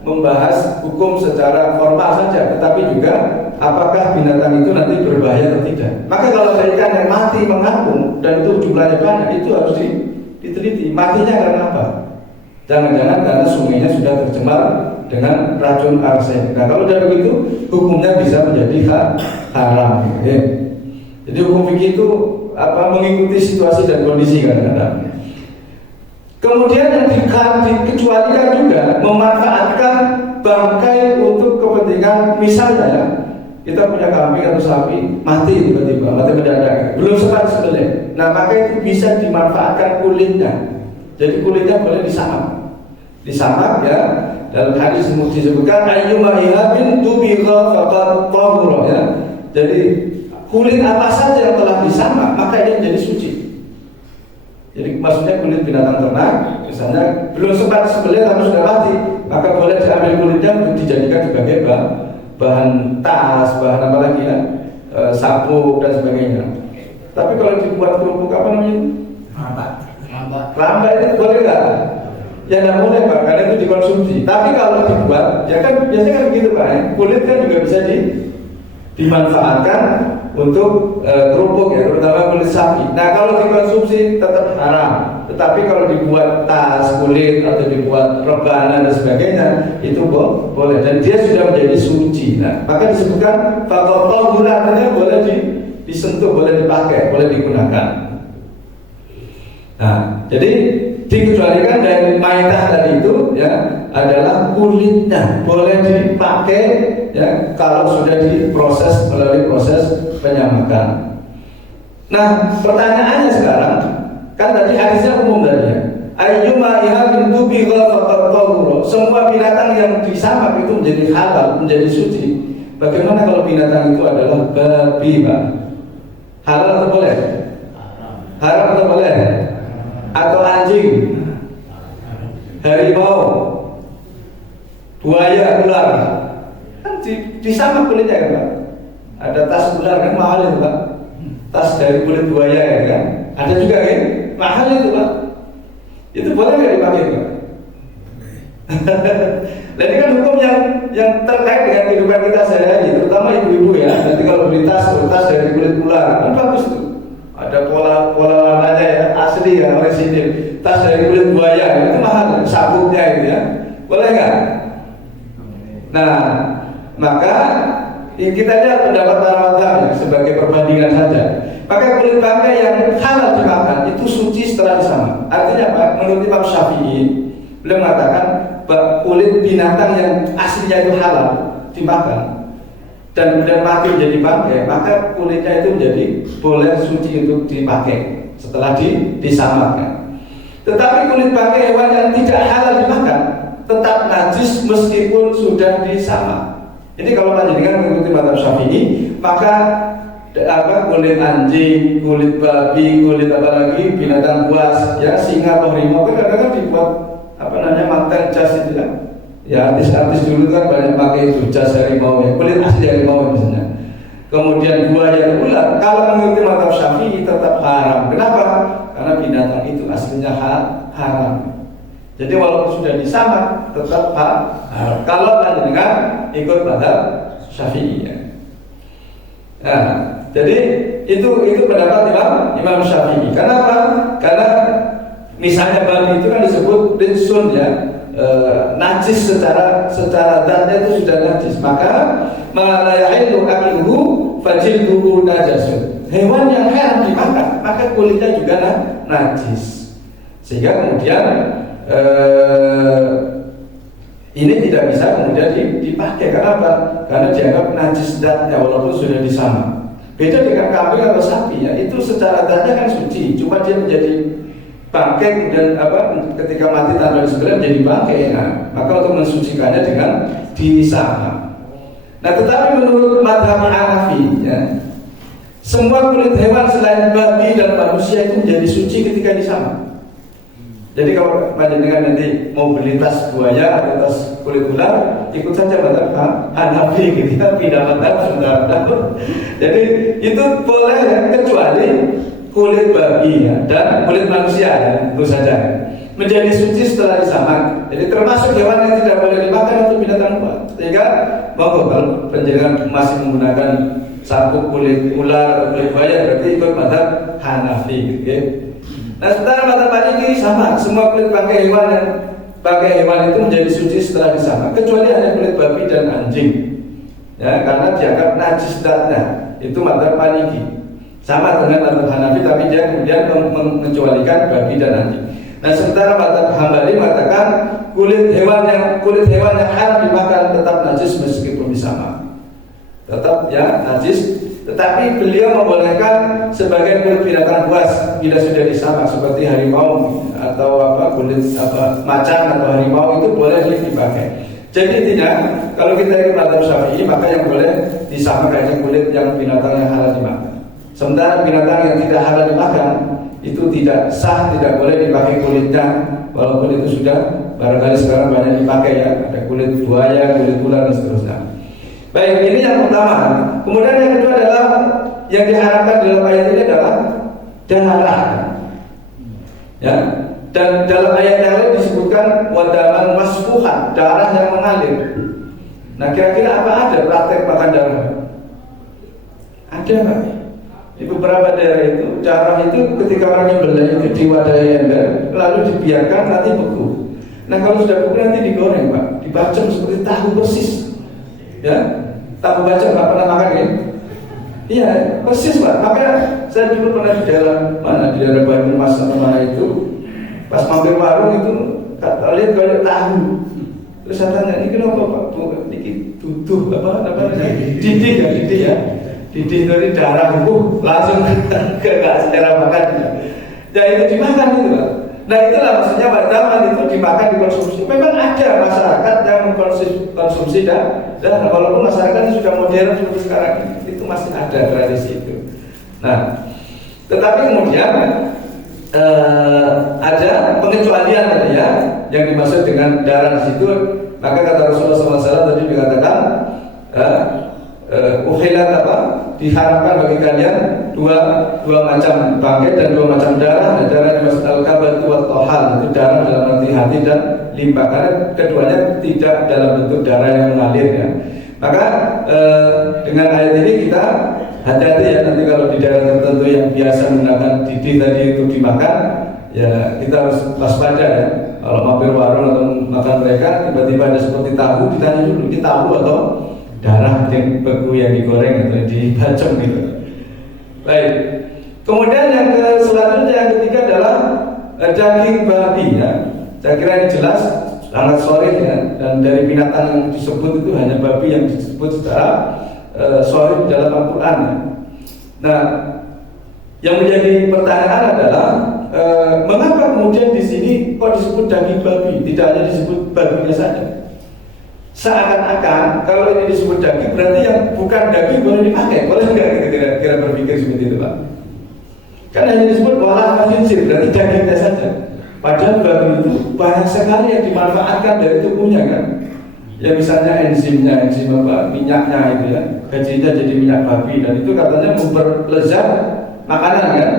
membahas hukum secara formal saja, tetapi juga apakah binatang itu nanti berbahaya atau tidak. Maka kalau ada ikan yang mati mengapung dan itu jumlahnya banyak, itu harus diteliti. Matinya karena apa? Jangan-jangan karena sungainya sudah tercemar dengan racun arsenik. Nah kalau sudah begitu hukumnya bisa menjadi haram. Ya. Jadi hukum fikih itu mengikuti situasi dan kondisi kadang-kadang. Kemudian yang dikecualikan juga memanfaatkan bangkai untuk kepentingan, misalnya ya, kita punya kambing atau sapi mati tiba-tiba, mati mendadak, belum sempat sembelih. Nah maka itu bisa dimanfaatkan kulitnya. Jadi kulitnya boleh disamak ya. Dalam hadis disebutkan ayyuma ihabin tubigha faqad tahura ya. Jadi kulit apa saja yang telah disamak maka ini menjadi suci. Jadi maksudnya kulit binatang ternak misalnya belum sempat sembelih tapi sudah mati, maka boleh diambil kulitnya untuk dijadikan sebagai bahan tas, bahan apa lagi ya, sapu dan sebagainya. Tapi kalau dibuat kerupuk apa namanya? Lambat itu boleh nggak? Ya tidak boleh Pak, karena itu dikonsumsi. Tapi kalau dibuat, ya kan biasanya kan begitu Pak, kulit kan juga bisa dimanfaatkan untuk kerupuk ya, terutama kulit sapi. Nah kalau dikonsumsi tetap haram. Tetapi kalau dibuat tas kulit atau dibuat rebana dan sebagainya itu boleh dan dia sudah menjadi suci. Nah maka disebutkan faktor gunanya boleh disentuh, boleh dipakai, boleh digunakan. Nah jadi dikecualikan dari maitah tadi itu ya adalah kulitnya boleh dipakai ya kalau sudah diproses melalui proses penyamakan. Nah pertanyaannya sekarang kan tadi hadisnya umum tadi ya, ayyuma ihabin tubigha faqad tahura. Semua binatang yang disamak itu menjadi halal, menjadi suci. Bagaimana kalau binatang itu adalah babi Pak? Halal atau boleh? Haram atau boleh? Atau anjing, harimau, buaya, ular, kan disamak kulitnya kan Pak. Ada tas ular kan mahal itu Pak. Tas dari kulit buaya ya kan. Ada juga kan mahal itu Pak. Itu boleh nggak dipakai Pak? Nah ini kan hukum yang terkait dengan kehidupan kita sehari-hari, terutama ibu-ibu ya. Nanti kalau beli tas dari kulit ular, kan bagus tuh. Ada pola warnanya ya, asli ya, orisinil. Tas dari kulit buaya itu mahal, sabuknya itu ya. Boleh nggak? Nah, maka kita lihat pendapat para ulama sebagai perbandingan saja. Maka kulit bangkai yang halal dimakan itu suci setelah disamak. Artinya apa? Menurut Imam Syafi'i, beliau mengatakan bahwa kulit binatang yang aslinya itu halal dimakan dan kemudian mati menjadi bangkai, maka kulitnya itu menjadi boleh suci untuk dipakai setelah disamakkan. Tetapi kulit bangkai hewan yang tidak halal dimakan tetap najis meskipun sudah disamak. Jadi kalau panjenengan mengikuti mazhab Syafi'i, maka kulit anjing, kulit babi, kulit apa lagi, binatang buas, ya singa atau harimau kan kadang-kadang dibuat mantel jas itu kan. Ya artis-artis dulu kan banyak pakai itu jas harimau, ya kulit asli harimau misalnya. Kemudian buaya, ular, kalau mengikuti mazhab Syafi'i tetap haram. Kenapa? Karena binatang itu aslinya haram. Jadi walaupun sudah disamak tetap haram. Kalau dengan ikut mazhab Syafi'i ya. Nah, jadi itu pendapat Imam Syafi'i. Kenapa? Karena misalnya babi itu kan disebut rinsun ya, najis secara zatnya itu sudah najis. Maka malayahilu akluhu fajilduhu najasun. Hewan yang haram dimakan, maka kulitnya juga najis. Sehingga kemudian ini tidak bisa kemudian dipakai. Kenapa? Karena dianggap najis zatnya walaupun sudah disamak. Beda dengan kambing atau sapi ya, itu secara zatnya kan suci, cuma dia menjadi bangkai dan ketika mati tanpa disembelih menjadi bangkai. Nah, maka untuk mensucikannya dengan disamak. Nah, tetapi menurut mazhab Hanafi ya, semua kulit hewan selain babi dan manusia itu menjadi suci ketika disamak. Jadi kalau panjenengan nanti mau beli tas buaya atau tas kulit ular, ikut saja mazhab Hanafi gitu ya, pindah mazhab sudah. Jadi itu boleh ya, kecuali kulit babi ya, dan kulit manusia ya, itu saja menjadi suci setelah disamak. Jadi termasuk hewan yang tidak boleh dimakan atau binatang buas. Sehingga kalau panjenengan masih menggunakan sabuk kulit ular, kulit buaya, berarti ikut mazhab Hanafi gitu ya. Nah, sementara mazhab Maliki sama, semua kulit bangkai hewan itu menjadi suci setelah disamak, kecuali hanya kulit babi dan anjing. Ya, karena dianggap najis zatnya. Itu mazhab Maliki. Sama dengan mazhab Hanafi, tapi dia kemudian mengecualikan babi dan anjing. Nah, sementara mazhab Hambali mengatakan kulit hewan yang haram dimakan tetap najis meskipun disamak. Tetap ya najis. Tetapi beliau membolehkan sebagian kulit binatang buas bila sudah disamak seperti harimau atau kulit macan atau harimau itu boleh dipakai. Jadi tidak, kalau kita ikut mazhab Syafi'i maka yang boleh disamak hanya kulit yang binatang yang halal dimakan. Sementara binatang yang tidak halal dimakan itu tidak sah, tidak boleh dipakai kulitnya, walaupun itu sudah barangkali sekarang banyak dipakai ya, ada kulit buaya, kulit ular dan seterusnya. Baik, ini yang pertama. Kemudian yang kedua adalah yang diharapkan dalam ayat ini adalah darah. Ya, dan dalam ayat yang lain disebutkan wadaman masfuhan, darah yang mengalir. Nah, kira-kira apa ada praktek makan darah? Ada nggak? Di beberapa daerah itu darah itu ketika orang nyembelih itu diwadahi ember, lalu dibiarkan nanti beku. Nah, kalau sudah beku nanti digoreng, Pak, dibacem seperti tahu persis. Ya. Tahu baca nggak pernah makan ya? Iya, persis Pak. Makanya saya dulu pernah di daerah Banyumas atau mana itu, pas mampir warung itu lihat banyak tahu. Terus saya tanya, ini kenapa Pak? Ini tutup didih ya. Didih dari darah, langsung ke cara makan. Ya itu dimakan itu Pak. Nah itulah maksudnya zaman itu dimakan, dikonsumsi. Memang ada masyarakat yang mengkonsumsi dan walaupun masyarakat sudah modern seperti sekarang itu masih ada tradisi itu. Nah, tetapi kemudian ada pengecualian tadi ya, yang dimaksud dengan darah di situ. Maka kata Rasulullah SAW tadi dikatakan ukhilat diharapkan bagi kalian dua macam bangkai dan dua macam darah. Dan darah yang dimaksud al-kabatu wa tohal, itu darah dalam arti hati dan limpa, karena keduanya tidak dalam bentuk darah yang mengalir ya. Maka dengan ayat ini kita hati-hati ya, nanti kalau di daerah tertentu yang biasa menggunakan didih tadi itu dimakan, ya kita harus waspada ya. Kalau mampir warung atau makan mereka tiba-tiba ada seperti tahu, ditanya dulu ini tahu atau darah yang beku yang digoreng atau dibacem gitu. Baik. Kemudian yang selanjutnya yang ketiga adalah daging babi ya. Saya kira ini jelas sangat sorry ya, dan dari binatang yang disebut itu hanya babi yang disebut secara sorry dalam Al-Quran ya. Nah, yang menjadi pertanyaan adalah mengapa kemudian di sini kok disebut daging babi, tidak hanya disebut babinya saja. seakan-akan kalau ini disebut daging berarti yang bukan daging boleh dipakai, boleh nggak gitu kira-kira berpikir seperti itu Pak? Kan hanya disebut walah khinzir, berarti dagingnya saja. Padahal babi itu banyak sekali yang dimanfaatkan dari tubuhnya kan. Ya misalnya enzim apa, minyaknya itu ya, gajinya jadi minyak babi dan itu katanya memperlezat makanan kan.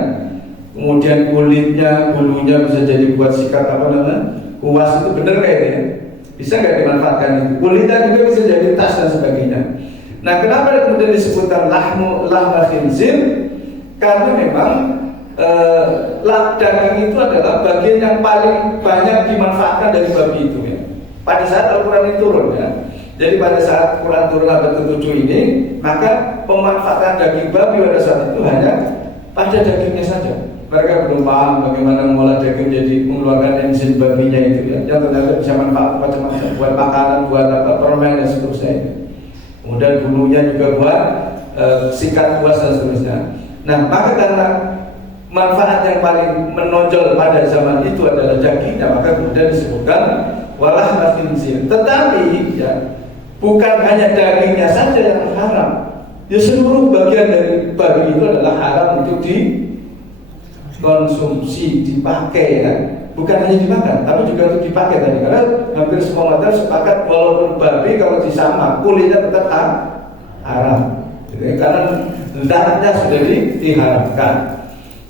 Kemudian kulitnya, bulunya bisa jadi buat sikat apa namanya, kuas itu bener kayak itu ya. Bisa nggak dimanfaatkan itu? Kulitnya juga bisa jadi tas dan sebagainya. Nah kenapa kemudian disebutkan lahma khinzir? Karena memang daging itu adalah bagian yang paling banyak dimanfaatkan dari babi itu ya. Pada saat Al-Quran ini turun ya. Jadi pada saat Quran turun abad ke-7 ini, maka pemanfaatan daging babi pada saat itu hanya pada dagingnya saja. Mereka belum paham bagaimana mengolah daging jadi mengeluarkan enzim babinya itu ya, yang ternyata bisa manfaat macam-macam buat makanan, buat apa, permen dan seterusnya. Kemudian bulunya juga buat sikat kuas dan seterusnya. Nah, maka karena manfaat yang paling menonjol pada zaman itu adalah dagingnya, maka kemudian disebutkan walah khinzir. Tetapi ya, bukan hanya dagingnya saja yang haram. Ya seluruh bagian dari babi itu adalah haram untuk dikonsumsi, dipakai ya. Bukan hanya dimakan, tapi juga untuk dipakai tadi. Karena hampir semua mata sepakat walaupun babi kalau disamak kulitnya tetap haram. Jadi, karena zatnya sudah diharamkan.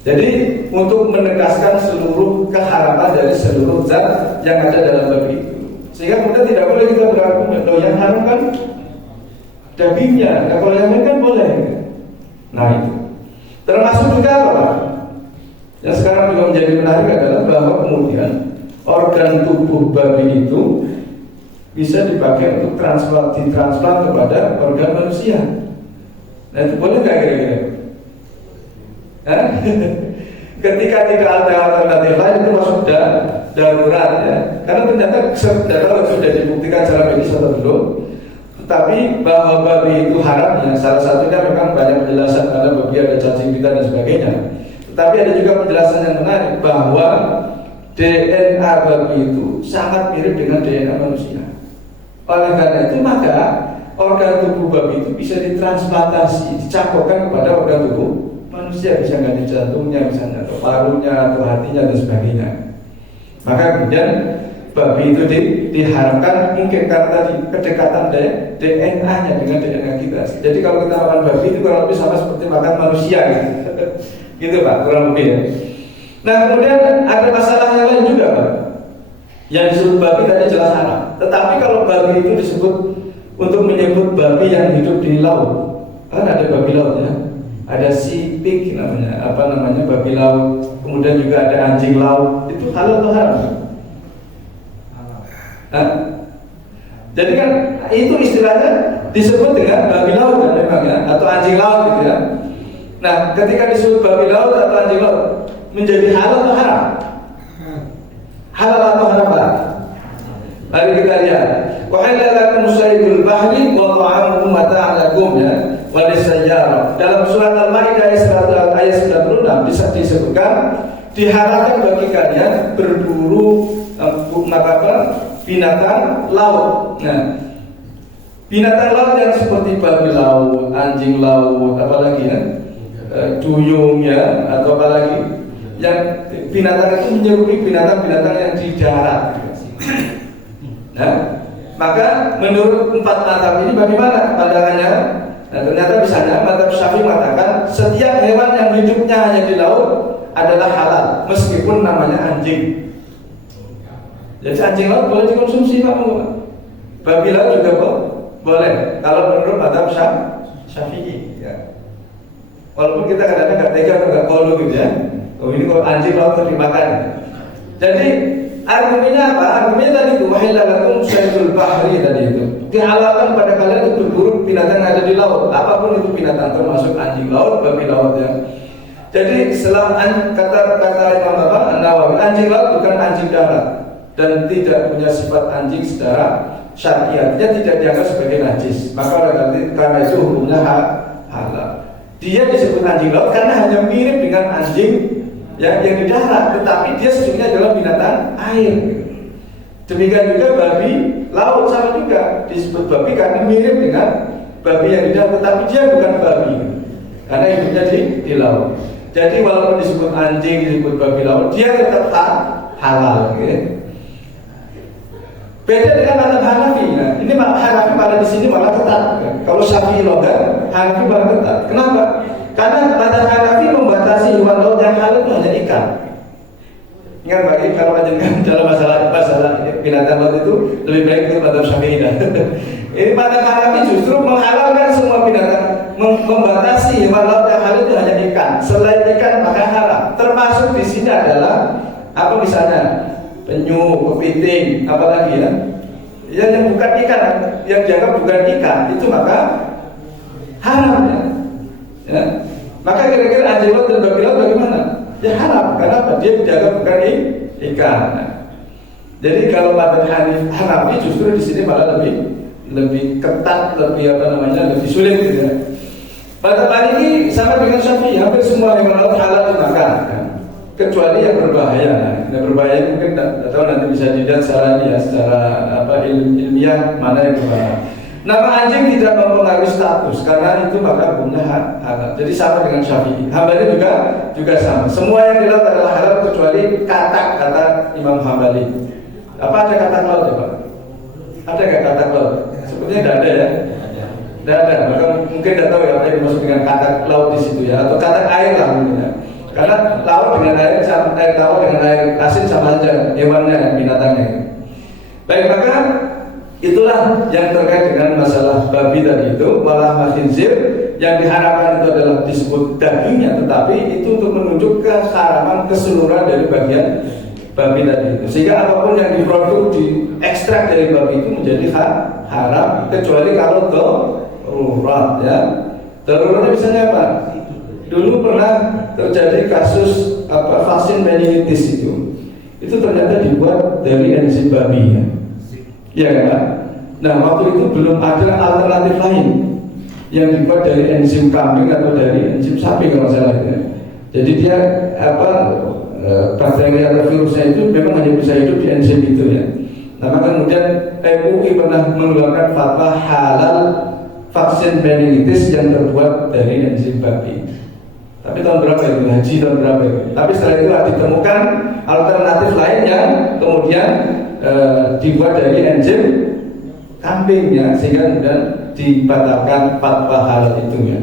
Jadi untuk menegaskan seluruh keharaman dari seluruh zat yang ada dalam babi itu, sehingga kemudian tidak boleh kita berargumen bahwa yang haram kan dagingnya, nah kalau yang lain kan boleh. Nah itu termasuk juga apa? Yang sekarang juga menjadi menarik adalah bahwa kemudian organ tubuh babi itu bisa dipakai untuk ditransplant kepada organ manusia. Nah itu boleh nggak kira-kira? Ketika tidak ada alternatif lain itu masuk darurat ya. Karena ternyata sudah dibuktikan secara medis atau belum. Tetapi bahwa babi itu haram ya, salah satunya memang banyak penjelasan karena babi ada cacing pita dan sebagainya. Tetapi ada juga penjelasan yang menarik bahwa DNA babi itu sangat mirip dengan DNA manusia. Oleh karena itu maka organ tubuh babi itu bisa ditransplantasi, dicampurkan kepada organ tubuh manusia, bisa ganti jantungnya misalnya, atau parunya, atau hatinya dan sebagainya. Maka kemudian babi itu diharapkan mungkin karena tadi kedekatan DNA-nya dengan DNA kita. Jadi kalau kita makan babi itu kurang lebih sama seperti makan manusia gitu. Gitu Pak, kurang lebih ya. Nah kemudian ada masalah yang lain juga Pak. Yang disebut babi tadi jelas haram. Tetapi kalau babi itu disebut untuk menyebut babi yang hidup di laut, kan ada babi laut ya. Ada sea pig namanya, babi laut. Kemudian juga ada anjing laut. Itu halal atau haram? Nah, jadi kan itu istilahnya disebut dengan babi laut kan memang ya, atau anjing laut gitu ya. Nah, ketika disebut babi laut atau anjing laut menjadi halal atau haram? Halal atau haram Pak? Mari kita lihat. Wa halal lakum saydul bahri wa ta'amukum mata'an lakum ya. Dalam surat Al-Maidah ayat 96 bisa disebutkan diharamkan bagi kalian berburu binatang laut. Nah, binatang laut yang seperti babi laut, anjing laut, apalagi ya, duyung ya, atau apalagi yang binatang itu menyerupai binatang-binatang yang di darat. Nah, maka menurut empat mazhab ini bagaimana pandangannya? Nah, ternyata misalnya mazhab Syafi'i mengatakan setiap hewan yang hidupnya hanya di laut adalah halal meskipun namanya anjing. Jadi anjing laut boleh dikonsumsi Pak. Babi laut juga boleh kalau menurut mazhab Syafi'i ya. Walaupun kita kadang-kadang nggak tega atau nggak kolu gitu ya. Oh ini kalau anjing laut harus dimakan. Jadi argumennya apa? Argumennya tadi itu wahilalakum saydul bahri tadi itu. Dihalalkan pada kalian untuk berburu binatang yang ada di laut, apapun itu binatang, termasuk anjing laut, babi laut ya. Jadi setelah kata Imam An-Nawawi, anjing laut bukan anjing darat dan tidak punya sifat anjing secara syariat, dia tidak dianggap sebagai najis. Maka karena itu hukumnya halal. Dia disebut anjing laut karena hanya mirip dengan anjing yang di darat, tetapi dia sesungguhnya adalah binatang air. Demikian juga babi laut sama juga disebut babi karena mirip dengan babi yang di darat, tetapi dia bukan babi karena hidupnya di laut. Jadi walaupun disebut anjing, disebut babi laut, dia tetap halal. Okay? Beda dengan mazhab Hanafi. Nah, ini Hanafi malah di sini malah ketat. Okay? Kalau Syafi'i longgar, Hanafi malah ketat. Kenapa? Karena mazhab Hanafi membatasi hewan laut yang halal itu hanya ikan. Ingat bagi kalau menjelaskan dalam masalah binatang laut itu lebih baik untuk mazhab Syafi'i. Ini mazhab Hanafi justru menghalalkan semua binatang, membatasi hewan laut yang halal itu hanya ikan. Selain ikan maka haram. Termasuk di sini adalah apa misalnya penyu, kepiting, apalagi ya. Yang bukan ikan, yang dianggap bukan ikan itu maka haram ya. Ya. Maka kira-kira anjing laut dan babi laut bagaimana? Ya haram, karena apa? Dia dianggap bukan ikan. Nah, jadi kalau mazhab Hanafi justru di sini malah lebih ketat, lebih sulit gitu ya. Mazhab ini sama dengan Syafi'i, hampir semua hewan laut halal dimakan, ya. Kecuali yang berbahaya. Nah, yang berbahaya mungkin tidak tahu, nanti bisa dilihat secara ilmiah mana yang berbahaya. Nama anjing tidak mempengaruhi status karena itu maka hukumnya halal. Jadi sama dengan Syafi'i. Hambali juga sama. Semua yang di laut adalah halal kecuali kata Imam Hambali. Apa ada kata laut ya Pak? Ada nggak kata laut? Sepertinya tidak ada ya. Tidak ada. Maka mungkin tidak tahu ya apa yang dimaksud dengan kata laut di situ ya, atau kata air lah mungkin ya. Karena laut dengan air tawar dengan air asin sama aja hewannya, binatangnya. Baik, maka itulah yang terkait dengan masalah babi tadi itu. Walah khinzir yang diharapkan itu adalah disebut dagingnya, tetapi itu untuk menunjuk keharaman keseluruhan dari bagian babi tadi itu. Sehingga apapun yang diproduk, diekstrak dari babi itu menjadi haram, kecuali kalau darurat ya. Daruratnya misalnya apa? Dulu pernah terjadi kasus vaksin meningitis itu ternyata dibuat dari enzim babi ya. Iya kan? Nah waktu itu belum ada alternatif lain yang dibuat dari enzim kambing atau dari enzim sapi kalau salah ya. Jadi dia bakteri atau virusnya itu memang hanya bisa hidup di enzim itu ya. Nah maka kemudian MUI pernah mengeluarkan fatwa halal vaksin meningitis yang terbuat dari enzim babi. Tapi tahun berapa itu? Haji tahun berapa itu? Tapi setelah itu ditemukan alternatif lain yang kemudian dibuat dari enzim kambing ya, sehingga kemudian dibatalkan fatwa halal itu ya.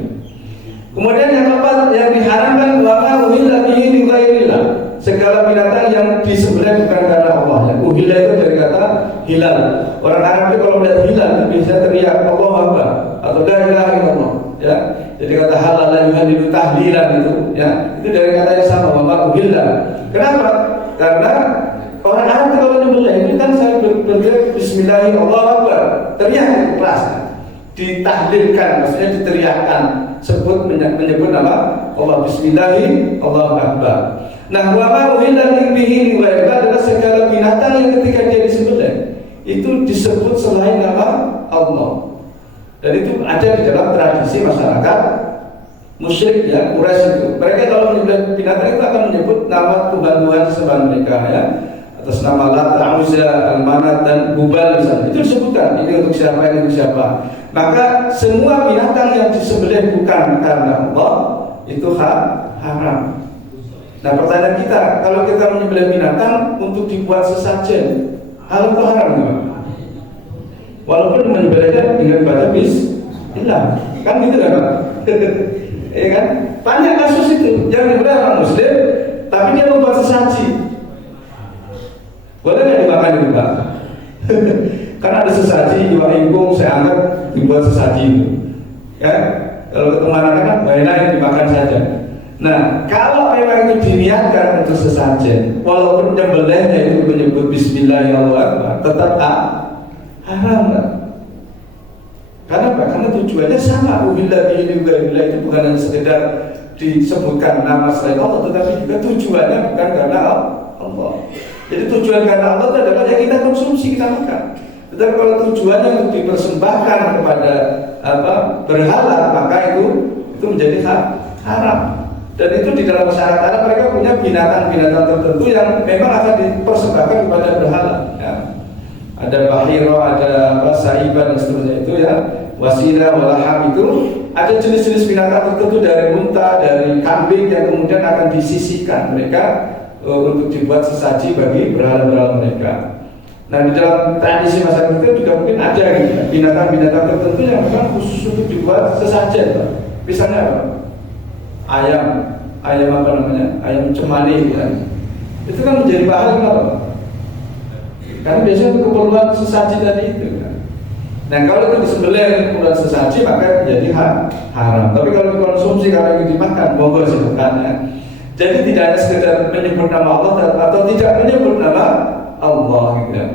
Kemudian yang keempat yang diharamkan wama uhilla bihi li ghairillah, segala binatang yang disembelih bukan karena Allah ya. Uhilla itu dari kata hilal. Orang Arab itu kalau melihat hilal itu bisa teriak Allah Akbar atau la ilaha illallah ya. Jadi kata halal la yuhadidu tahlilan itu ya, itu dari kata yang sama wama uhilla. Kenapa? Karena orang Arab kalau menyembelih itu kan saya berbilang bismillahirrahmanirrahim Allahu Akbar, teriak keras, ditahlilkan, maksudnya diteriakkan, menyebut nama Allah, bismillahirrahmanirrahim Allahu Akbar. Nah, wa ma uhilla bihi adalah segala binatang yang ketika dia disembelih itu disebut selain nama Allah. Dan itu ada di dalam tradisi masyarakat musyrik ya, Quraisy itu. Mereka kalau menyembelih binatang itu akan menyebut nama Tuhan-Tuhan sembahan mereka ya, atas nama Lat, Uzza, Al-Manat dan Hubal misalnya. Itu disebutkan ini untuk siapa, ini untuk siapa. Maka semua binatang yang disembelih bukan karena Allah itu haram. Nah pertanyaan kita, kalau kita menyembelih binatang untuk dibuat sesajen, halal atau haram enggak? Walaupun menyembelihnya dengan baca bismillah, kan gitu kan Pak? Iya kan? Banyak kasus itu yang dibeli orang Muslim, tapi dia membuat sesaji. Boleh nggak dimakan itu Pak? Karena ada sesaji, iwak ingkung saya anggap dibuat sesaji itu. Ya, kalau ketemu anak-anak, enak dimakan saja. Nah, kalau memang itu diniatkan untuk sesajen, walaupun nyembelihnya itu menyebut bismillahirrahmanirrahim, tetap haram kan? Karena apa? Karena tujuannya sama. Uhilla bihi ghairillah itu bukan hanya sekedar disebutkan nama selain Allah, tetapi juga tujuannya bukan karena Allah. Jadi tujuan karena Allah itu adalah yang kita konsumsi, kita makan. Tetapi kalau tujuannya untuk dipersembahkan kepada berhala, maka itu menjadi haram. Dan itu di dalam masyarakat Arab mereka punya binatang-binatang tertentu yang memang akan dipersembahkan kepada berhala ya. ada bahiro, ada apa saiban dan seterusnya itu ya, wasilah, walaham itu ada jenis-jenis binatang tertentu dari unta, dari kambing yang kemudian akan disisihkan mereka untuk dibuat sesaji bagi berhala-berhala mereka. Nah di dalam tradisi masyarakat itu juga mungkin ada gitu ya, binatang-binatang tertentu yang memang khusus untuk dibuat sesajen. Misalnya apa? Ayam apa namanya? Ayam cemani gitu ya. Itu kan menjadi bahan apa? Karena biasanya untuk keperluan sesaji tadi itu kan. Nah kalau itu disembelih untuk keperluan sesaji maka jadi haram. Tapi kalau dikonsumsi kalau itu dimakan, monggo silakan ya. Jadi tidak hanya sekedar menyebut nama Allah atau tidak menyebut nama Allah gitu ya.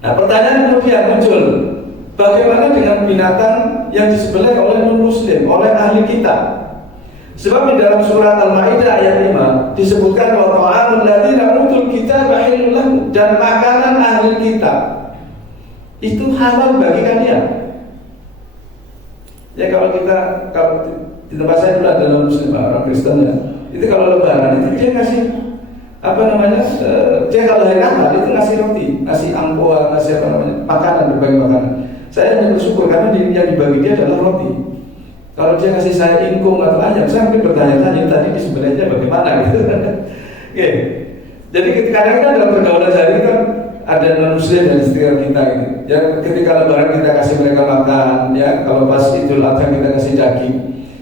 Nah pertanyaan kemudian muncul, bagaimana dengan binatang yang disembelih oleh non-muslim, oleh ahli kitab? Sebab di dalam surat Al-Maidah ayat 5 disebutkan wa ta'amul ladzina utul kitaba halal lahum, dan makanan ahli kitab itu halal bagi kalian. Ya kalau di tempat saya dulu ada non-muslim orang Kristen ya, itu kalau lebaran itu dia ngasih apa namanya, dia kalau hari Natal itu ngasih roti, ngasih angpau, ngasih apa namanya, makanan, berbagai makanan. Saya hanya bersyukur karena yang dibagi dia adalah roti. Kalau dia ngasih saya ingkung atau ayam, saya mungkin bertanya-tanya tadi disembelihnya bagaimana gitu. Okay. Jadi kadang-kadang dalam pergaulan sehari kan ada non-muslim dan sekitar kita gitu. Ya ketika lebaran kita kasih mereka makan, ya kalau pas Idul Adha kita kasih daging.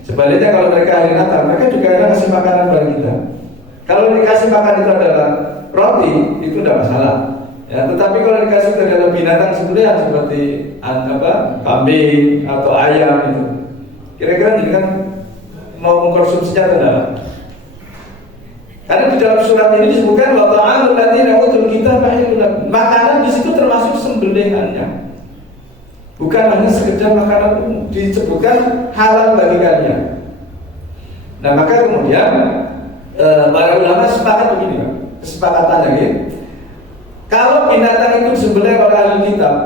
Sebaliknya kalau mereka hari Natal, mereka juga akan kasih makanan bagi kita. Kalau dikasih makan itu adalah roti, itu tidak masalah. Ya, tetapi kalau dikasih itu adalah binatang sembelihan seperti kambing atau ayam itu, kira-kira ini kan mau mengkonsumsinya atau tidak? Karena di dalam surat ini disebutkan wa ta'amul ladzina utul kitaba halal lahum. Makanan di situ termasuk sembelihannya. Bukan hanya sekedar makanan umum, disebutkan halal bagi kalian. Nah, maka kemudian para ulama sepakat begini, Pak. Kesepakatannya gitu. Kalau binatang itu disembelih oleh ahli kitab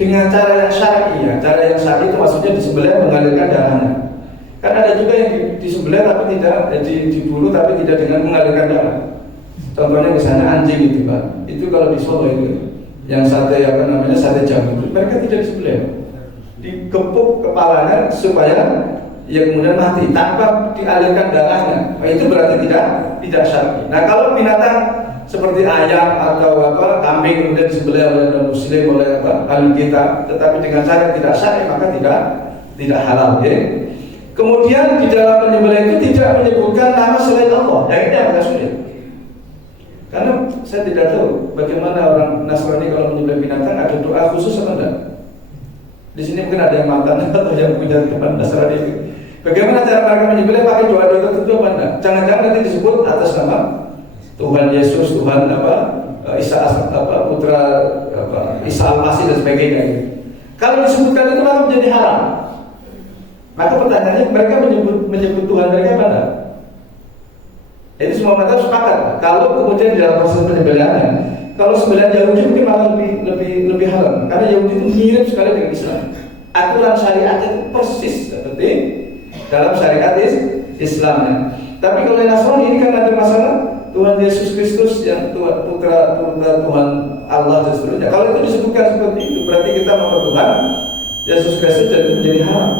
dengan cara yang syar'i, ya, cara yang syar'i itu maksudnya disembelih mengalirkan darahnya. Kan ada juga yang disembelih tapi tidak diburu tapi tidak dengan mengalirkan darah. Contohnya misalnya anjing itu, Pak. Itu kalau di Solo itu yang sate sate jamur, mereka tidak disembelih, digepuk kepalanya supaya ya kemudian mati tanpa dialirkan darahnya. Nah, itu berarti tidak syar'i. Nah kalau binatang seperti ayam atau kambing kemudian disembelih oleh non-muslim, oleh ahli kitab, tetapi dengan cara tidak syar'i maka tidak halal. Ya. Kemudian di dalam penyembelih itu tidak menyebutkan nama selain Allah. Yang ini agak sulit. Karena saya tidak tahu bagaimana orang Nasrani kalau menyembelih binatang ada doa khusus atau tidak. Di sini mungkin ada yang mantan atau yang punya teman Nasrani. Bagaimana cara mereka menyembelih, pakai doa-doa tertentu apa enggak? Jangan-jangan nanti disebut atas nama Tuhan Yesus, Tuhan Isa putra Isa Al-Masih dan sebagainya. Kalau disebutkan itu maka menjadi haram. Maka pertanyaannya, mereka menyebut Tuhan mereka mana? Itu semua mata sepakat. Kalau kemudian di dalam proses penyembelihan, kalau sembelihan Yahudi mungkin malah lebih haram, karena Yahudi itu mirip sekali dengan Islam. Aturan syariatnya itu persis seperti dalam syariat Islamnya. Tapi kalau Nasrani ini kan ada masalah Tuhan Yesus Kristus yang putra Tuhan Allah dan seterusnya. Kalau itu disebutkan seperti itu, berarti kita mempertuhan Tuhan Yesus Kristus dan itu menjadi haram.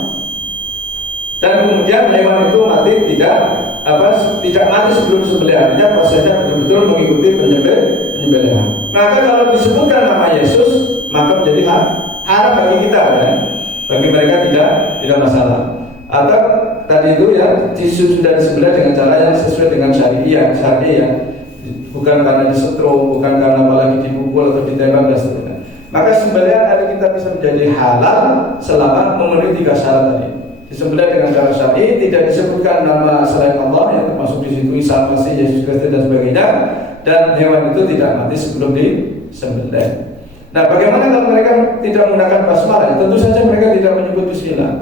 Dan kemudian hewan itu mati tidak mati sebelum disembelih, artinya prosesnya betul-betul mengikuti penyembelihan. Maka kalau disebutkan nama Yesus, maka menjadi haram bagi kita, ya. Bagi mereka tidak masalah. Atau tadi itu ya sudah disembelih dengan cara yang sesuai dengan syariat, bukan karena disetrum, bukan karena apalagi dipukul atau ditembak dan seterusnya. Maka sembelihan hari kita bisa menjadi halal selama memenuhi 3 syarat tadi. Disembelih dengan cara syar'i, tidak disebutkan nama selain Allah yang termasuk di situ Isa Al-Masih, Yesus Kristus dan sebagainya, dan hewan itu tidak mati sebelum disembelih. Nah, bagaimana kalau mereka tidak menggunakan basmalah? Tentu saja mereka tidak menyebut bismillah.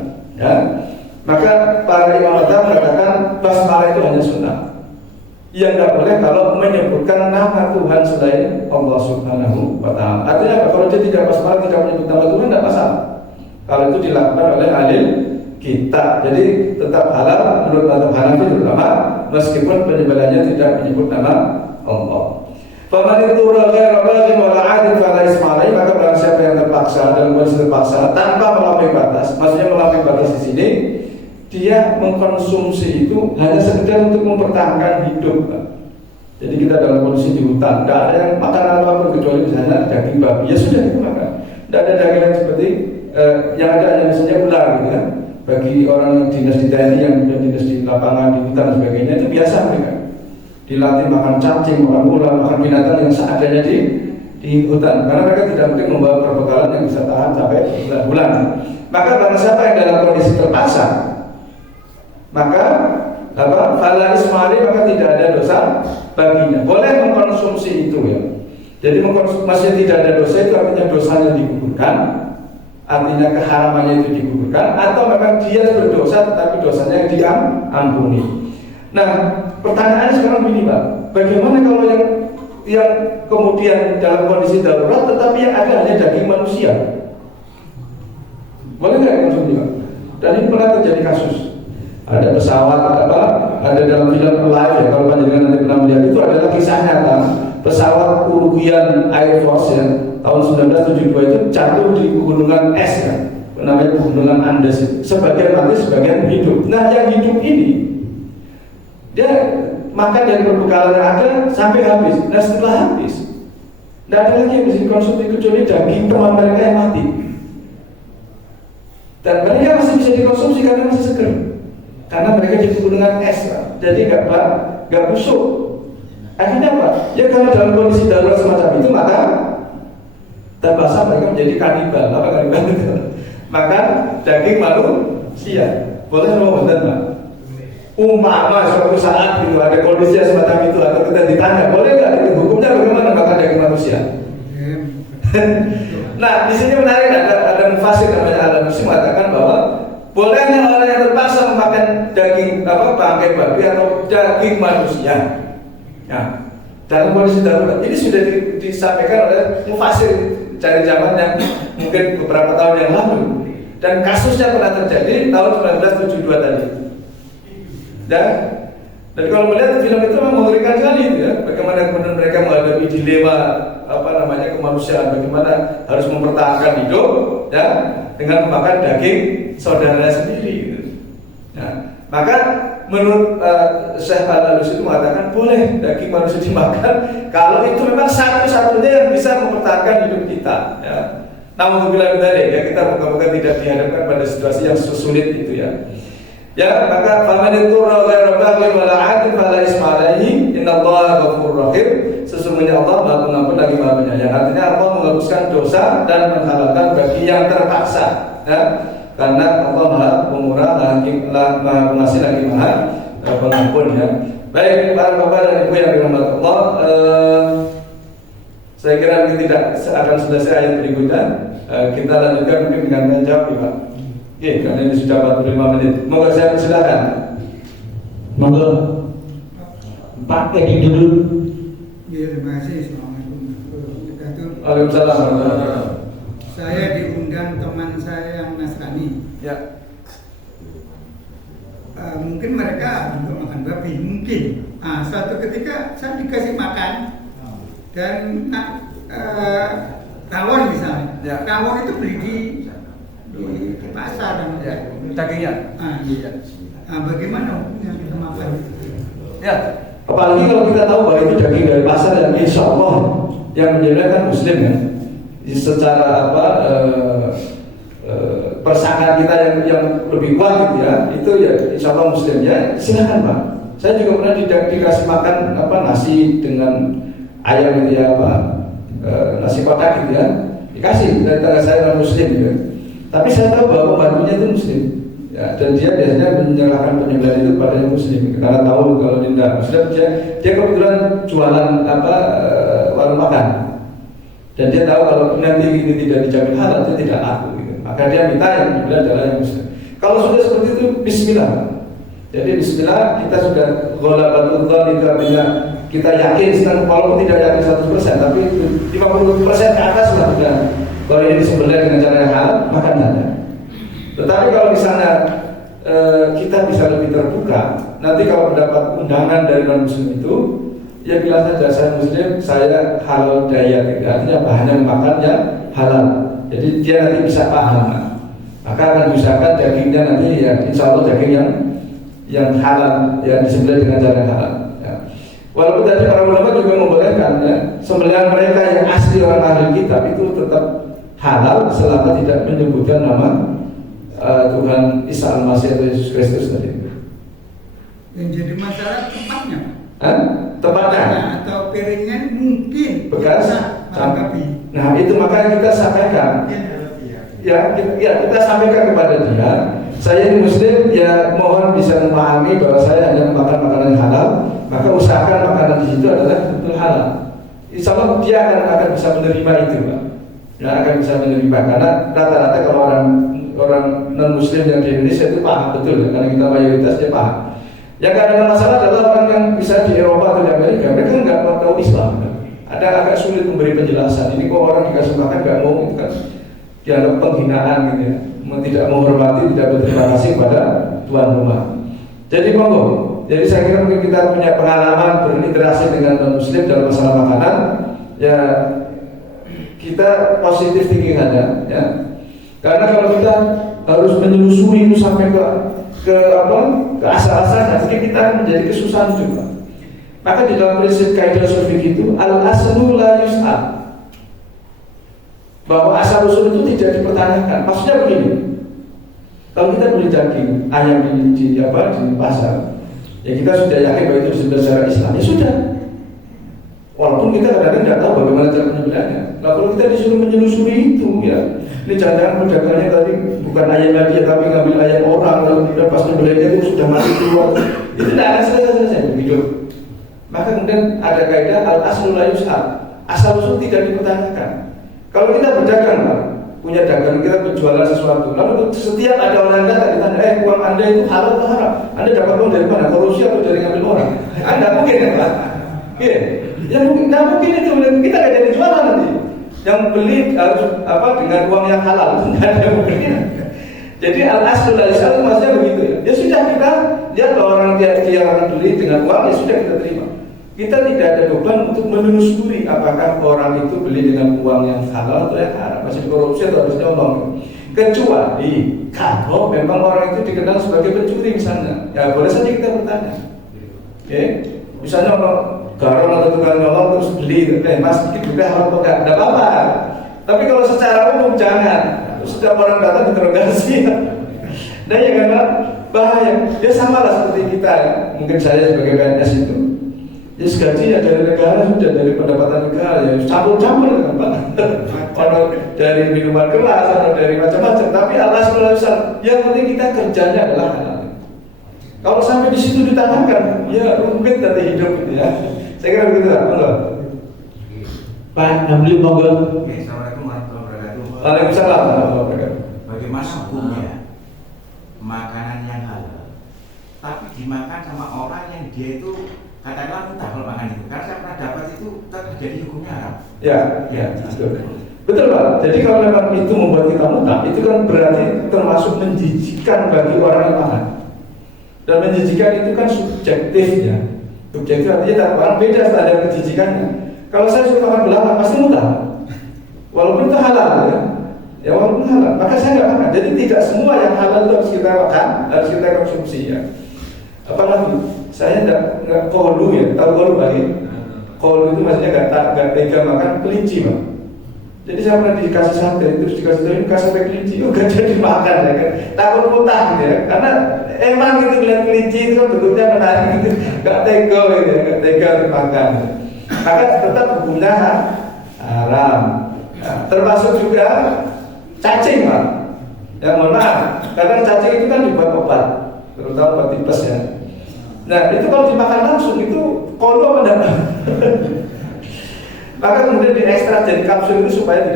Ya. Maka para imam mazhab mengatakan basmalah itu hanya sunnah. Yang tidak boleh kalau menyebutkan nama Tuhan selain Allah Subhanahu wa Ta'ala. Artinya kalau dia tidak basmalah, tidak menyebut nama Tuhan, tidak masalah. Kalau itu dilakukan oleh alim kita, jadi tetap halal menurut mazhab Hanafi terutama, meskipun penyembelihannya tidak menyebut nama Allah. Faman itu ghairu baghin wala 'adin fala isma 'alaihi, kondisi terpaksa tanpa melampaui batas. Maksudnya melampaui batas di sini, dia mengkonsumsi itu hanya sekedar untuk mempertahankan hidup, Pak. Jadi kita dalam kondisi di hutan, tidak ada yang makan apapun kecuali misalnya daging babi, ya sudah itu makan. Tidak ada daging yang seperti yang ada hanya misalnya ular gitu ya. Bagi orang dinas di TNI yang dinas di lapangan, di hutan dan sebagainya, itu biasa mereka dilatih makan cacing, makan ular, makan binatang yang seadanya di hutan, karena mereka tidak mungkin membawa perbekalan yang bisa tahan sampai bulan-bulan. Maka barang siapa yang dalam kondisi terpaksa, maka fala ismari, maka tidak ada dosa baginya. Boleh mengkonsumsi itu ya. Jadi masih tidak ada dosa itu artinya dosanya digugurkan, artinya keharamannya itu digugurkan, atau memang dia berdosa tetapi dosanya diampuni. Nah, pertanyaannya sekarang begini, Pak, bagaimana kalau yang kemudian dalam kondisi darurat tetapi yang ada hanya daging manusia? Boleh nggak konsumsi, Pak? Dan ini pernah terjadi kasus. Ada pesawat ada dalam film Live ya, kalau panjenengan nanti pernah melihat, itu adalah kisah nyata. Pesawat Uruguayan Air Force ya, tahun 1972 itu jatuh di pegunungan es ya, namanya pegunungan Andes. Sebagian mati, sebagian hidup. Nah, yang hidup ini dia makan dari perbekalan yang ada sampai habis. Nah, setelah habis, tidak ada lagi yang bisa dikonsumsi kecuali daging teman mereka yang mati. Dan mereka masih bisa dikonsumsi karena masih segar. Karena mereka di pegunungan es, jadi nggak busuk. Akhirnya apa? Ya kalau dalam kondisi darurat semacam itu, maka terpaksa mereka menjadi kanibal. Apa kanibal itu? Makan daging manusia. Boleh mau benar, Pak? Umpama suatu saat itu ada kondisi semacam itu, atau kita ditanya, boleh nggak? Hukumnya bagaimana makan daging manusia? Nah, di sini menarik, ada mufasir namanya Al-Alusi mengatakan bahwa bolehnya orang yang terpaksa memakan daging bangkai babi atau daging manusia. Nah, dalam kondisi darurat ini sudah disampaikan oleh mufasir dari zaman yang mungkin beberapa tahun yang lalu, dan kasusnya pernah terjadi tahun 1972 tadi. Dan kalau melihat film itu memang mengerikan sekali ya, bagaimana kemudian mereka menghadapi dilema kemanusiaan, bagaimana harus mempertahankan hidup ya dengan memakan daging saudara sendiri gitu. Nah, maka menurut Syekh Al-Alusi itu mengatakan boleh daging manusia dimakan kalau itu memang satu-satunya yang bisa mempertahankan hidup kita ya. Namun bila ya, kita moga-moga tidak dihadapkan pada situasi yang sulit itu ya. Ya, maka faman ittara ghairu baghin wala 'adin fala isma 'alaihi innallaha ghafurur rahim. Sesungguhnya Allah Maha Pengampun lagi Maha Penyayang. Artinya Allah menghapuskan dosa dan menghalalkan bagi yang terpaksa ya. Karena Allah Maha Pemurah, Maha Pengasih lagi Maha Pengampun ya. Baik, para bapak dan ibu yang dirahmati Allah, saya kira ini tidak akan selesai ayat berikutnya. Kita lanjutkan mungkin dengan menjawab ya, Pak. Oke, karena ini sudah 45 menit. Moga saya persilakan. Moga Pak Edi dulu. Ya, terima kasih. Assalamualaikum warahmatullahi wabarakatuh. Waalaikumsalam. Saya diundang teman saya yang Nasrani. Ya. Mungkin mereka juga makan babi, mungkin. Suatu ketika saya dikasih makan dan tawon misalnya. Ya. Tawon itu beli di pasar dan ya, dagingnya. Iya. Bagaimana hukumnya kita makan? Ya, apalagi kalau kita tahu bahwa itu daging dari pasar dan insya Allah yang menjadikan Muslim ya. Secara persangkaan kita yang lebih kuat gitu ya, itu ya insya Allah Muslim ya. Silakan Pak. Saya juga pernah dikasih makan nasi dengan ayam gitu ya, nasi kotak gitu ya, dikasih dari tetangga saya non Muslim gitu. Tapi saya tahu bahwa pembantunya itu Muslim ya, dan dia biasanya menyerahkan penyembelihan itu pada yang Muslim karena tahu kalau dia tidak Muslim, dia kebetulan jualan warung makan, dan dia tahu kalau nanti ini tidak dijamin halal, dia tidak laku gitu. Maka dia minta yang dibilang adalah yang Muslim. Kalau sudah seperti itu, Bismillah. Jadi Bismillah, kita sudah ghalabatul dzan, itu artinya kita yakin, walaupun tidak yakin 100%, tapi 50% ke atas lah sudah. Kalau ini disembelih dengan cara yang halal, makan ada. Tetapi kalau misalnya kita bisa lebih terbuka, nanti kalau mendapat undangan dari non Muslim itu, ya bilang saja saya Muslim, saya halal daya, artinya bahannya makannya halal. Jadi dia nanti bisa paham. Maka akan diusahakan dagingnya nanti ya insya Allah daging yang halal, yang disembelih dengan cara yang halal. Ya. Walaupun tadi para ulama juga membolehkan ya, sembelihan mereka yang asli orang ahli kitab itu tetap halal selama tidak menyebutkan nama Tuhan Isa Al-Masih atau Yesus Kristus tadi. Yang jadi masalah tempatnya. Tempatnya atau piringnya mungkin bekas babi. Nah itu makanya kita sampaikan. Kita sampaikan kepada dia. Saya ini Muslim, ya mohon bisa memahami bahwa saya hanya makan makanan yang halal. Maka usahakan makanan di situ adalah betul halal. Insya Allah dia akan bisa menerima itu, Pak. Ya akan bisa menerima karena rata-rata kalau orang non Muslim yang di Indonesia itu paham betul ya, karena kita mayoritas dia paham. Yang kadang masalah adalah orang yang bisa di Eropa atau di Amerika, mereka nggak tahu Islam. Ada agak sulit memberi penjelasan. Ini kok orang dikasih makan nggak mau, itu kan dianggap penghinaan gitu ya, tidak menghormati, tidak berterima kasih kepada tuan rumah. Jadi monggo. Jadi saya kira mungkin kita punya pengalaman berinteraksi dengan non Muslim dalam masalah makanan, ya kita positif thinking saja, ya. Karena kalau kita harus menelusuri itu sampai ke asal-asalnya, jadi kita akan menjadi kesusahan juga. Maka di dalam prinsip kaidah usul fikih itu al-aslu la yus'al, bahwa asal usul itu tidak dipertanyakan. Maksudnya begini, kalau kita beli daging ayam di pasar, ya kita sudah yakin bahwa itu disembelih secara Islam, ya sudah. Walaupun kita kadang-kadang tidak tahu bagaimana cara penyembelihannya. Nah kalau kita disuruh menyelusuri itu, ya ini jangan-jangan pedagangnya tadi bukan ayam lagi, tapi ngambil ayam orang, lalu kemudian pas penyembelihannya itu sudah mati keluar, itu tidak akan selesai hidup. Maka kemudian ada kaidah al-aslu la yus'al, asal usul tidak dipertanyakan. Kalau kita berdagang, Pak, punya dagang, kita berjualan sesuatu, lalu setiap ada orang datang ditanya, uang Anda itu halal atau haram? Anda dapat uang dari mana? Korupsi atau dari ngambil orang? Anda mungkin ya, Pak? Iya. Ya mungkin itu kita nggak jadi jualan nanti. Yang beli harus dengan uang yang halal, tidak ada mungkin. Jadi al-aslu la yus'al maksudnya begitu ya. Ya sudah kita lihat kalau orang dia akan beli dengan uang, ya sudah kita terima. Kita tidak ada beban untuk menelusuri apakah orang itu beli dengan uang yang halal atau yang haram, masih korupsi atau harus nyolong. Kecuali kalau memang orang itu dikenal sebagai pencuri misalnya, ya boleh saja kita bertanya. Oke, misalnya orang garong atau tukang nyolong terus beli, mas sedikit juga halal atau enggak apa-apa. Tapi kalau secara umum jangan. Setiap orang datang interogasi. Nah ya karena bahaya. Ya sama lah seperti kita ya. Mungkin saya sebagai PNS itu, ya gaji ya dari negara sudah, dari pendapatan negara ya campur-campur kan Pak. Kalau dari minuman keras atau dari macam-macam, tapi Allah SWT yang penting kita kerjanya adalah halal. Kalau sampai di situ ditanyakan, ya rumit nanti hidup gitu ya. Saya kira begitu Pak. Pak, ambil monggo. Assalamualaikum warahmatullahi wabarakatuh. Waalaikumsalam warahmatullahi wabarakatuh. Bagaimana hukumnya makanan yang halal tapi dimakan sama orang yang dia itu katakanlah muntah kalau makan itu, karena saya pernah dapat itu terjadi hukumnya haram. Ya, betul Pak. Jadi kalau memang itu membuat kita muntah, itu kan berarti termasuk menjijikkan bagi orang yang makan. Dan menjijikkan itu kan subjektifnya. Subjektif artinya orang beda standar kejijikannya. Kalau saya suka makan belalang pasti muntah, walaupun itu halal ya. Ya walaupun halal, maka saya nggak makan. Jadi tidak semua yang halal itu harus kita makan, harus kita konsumsi ya. Apalagi saya nggak kolu ya, tahu kolu lagi? Kolu itu maksudnya nggak tega makan kelinci Pak. Jadi saya pernah dikasih sate, terus dikasih sate kelinci, nggak jadi makan ya kan? Takut muntah gitu ya, karena emang gitu lihat kelinci itu kan bentuknya menarik gitu, nggak tega gitu ya, nggak tega untuk makan. Maka tetap hukumnya haram. Nah, termasuk juga cacing Pak. Ya mohon maaf, kadang cacing itu kan dibuat obat, terutama obat tipes ya. Nah itu kalau dimakan langsung itu kolu apa enggak? Maka kemudian diekstrak jadi kapsul itu supaya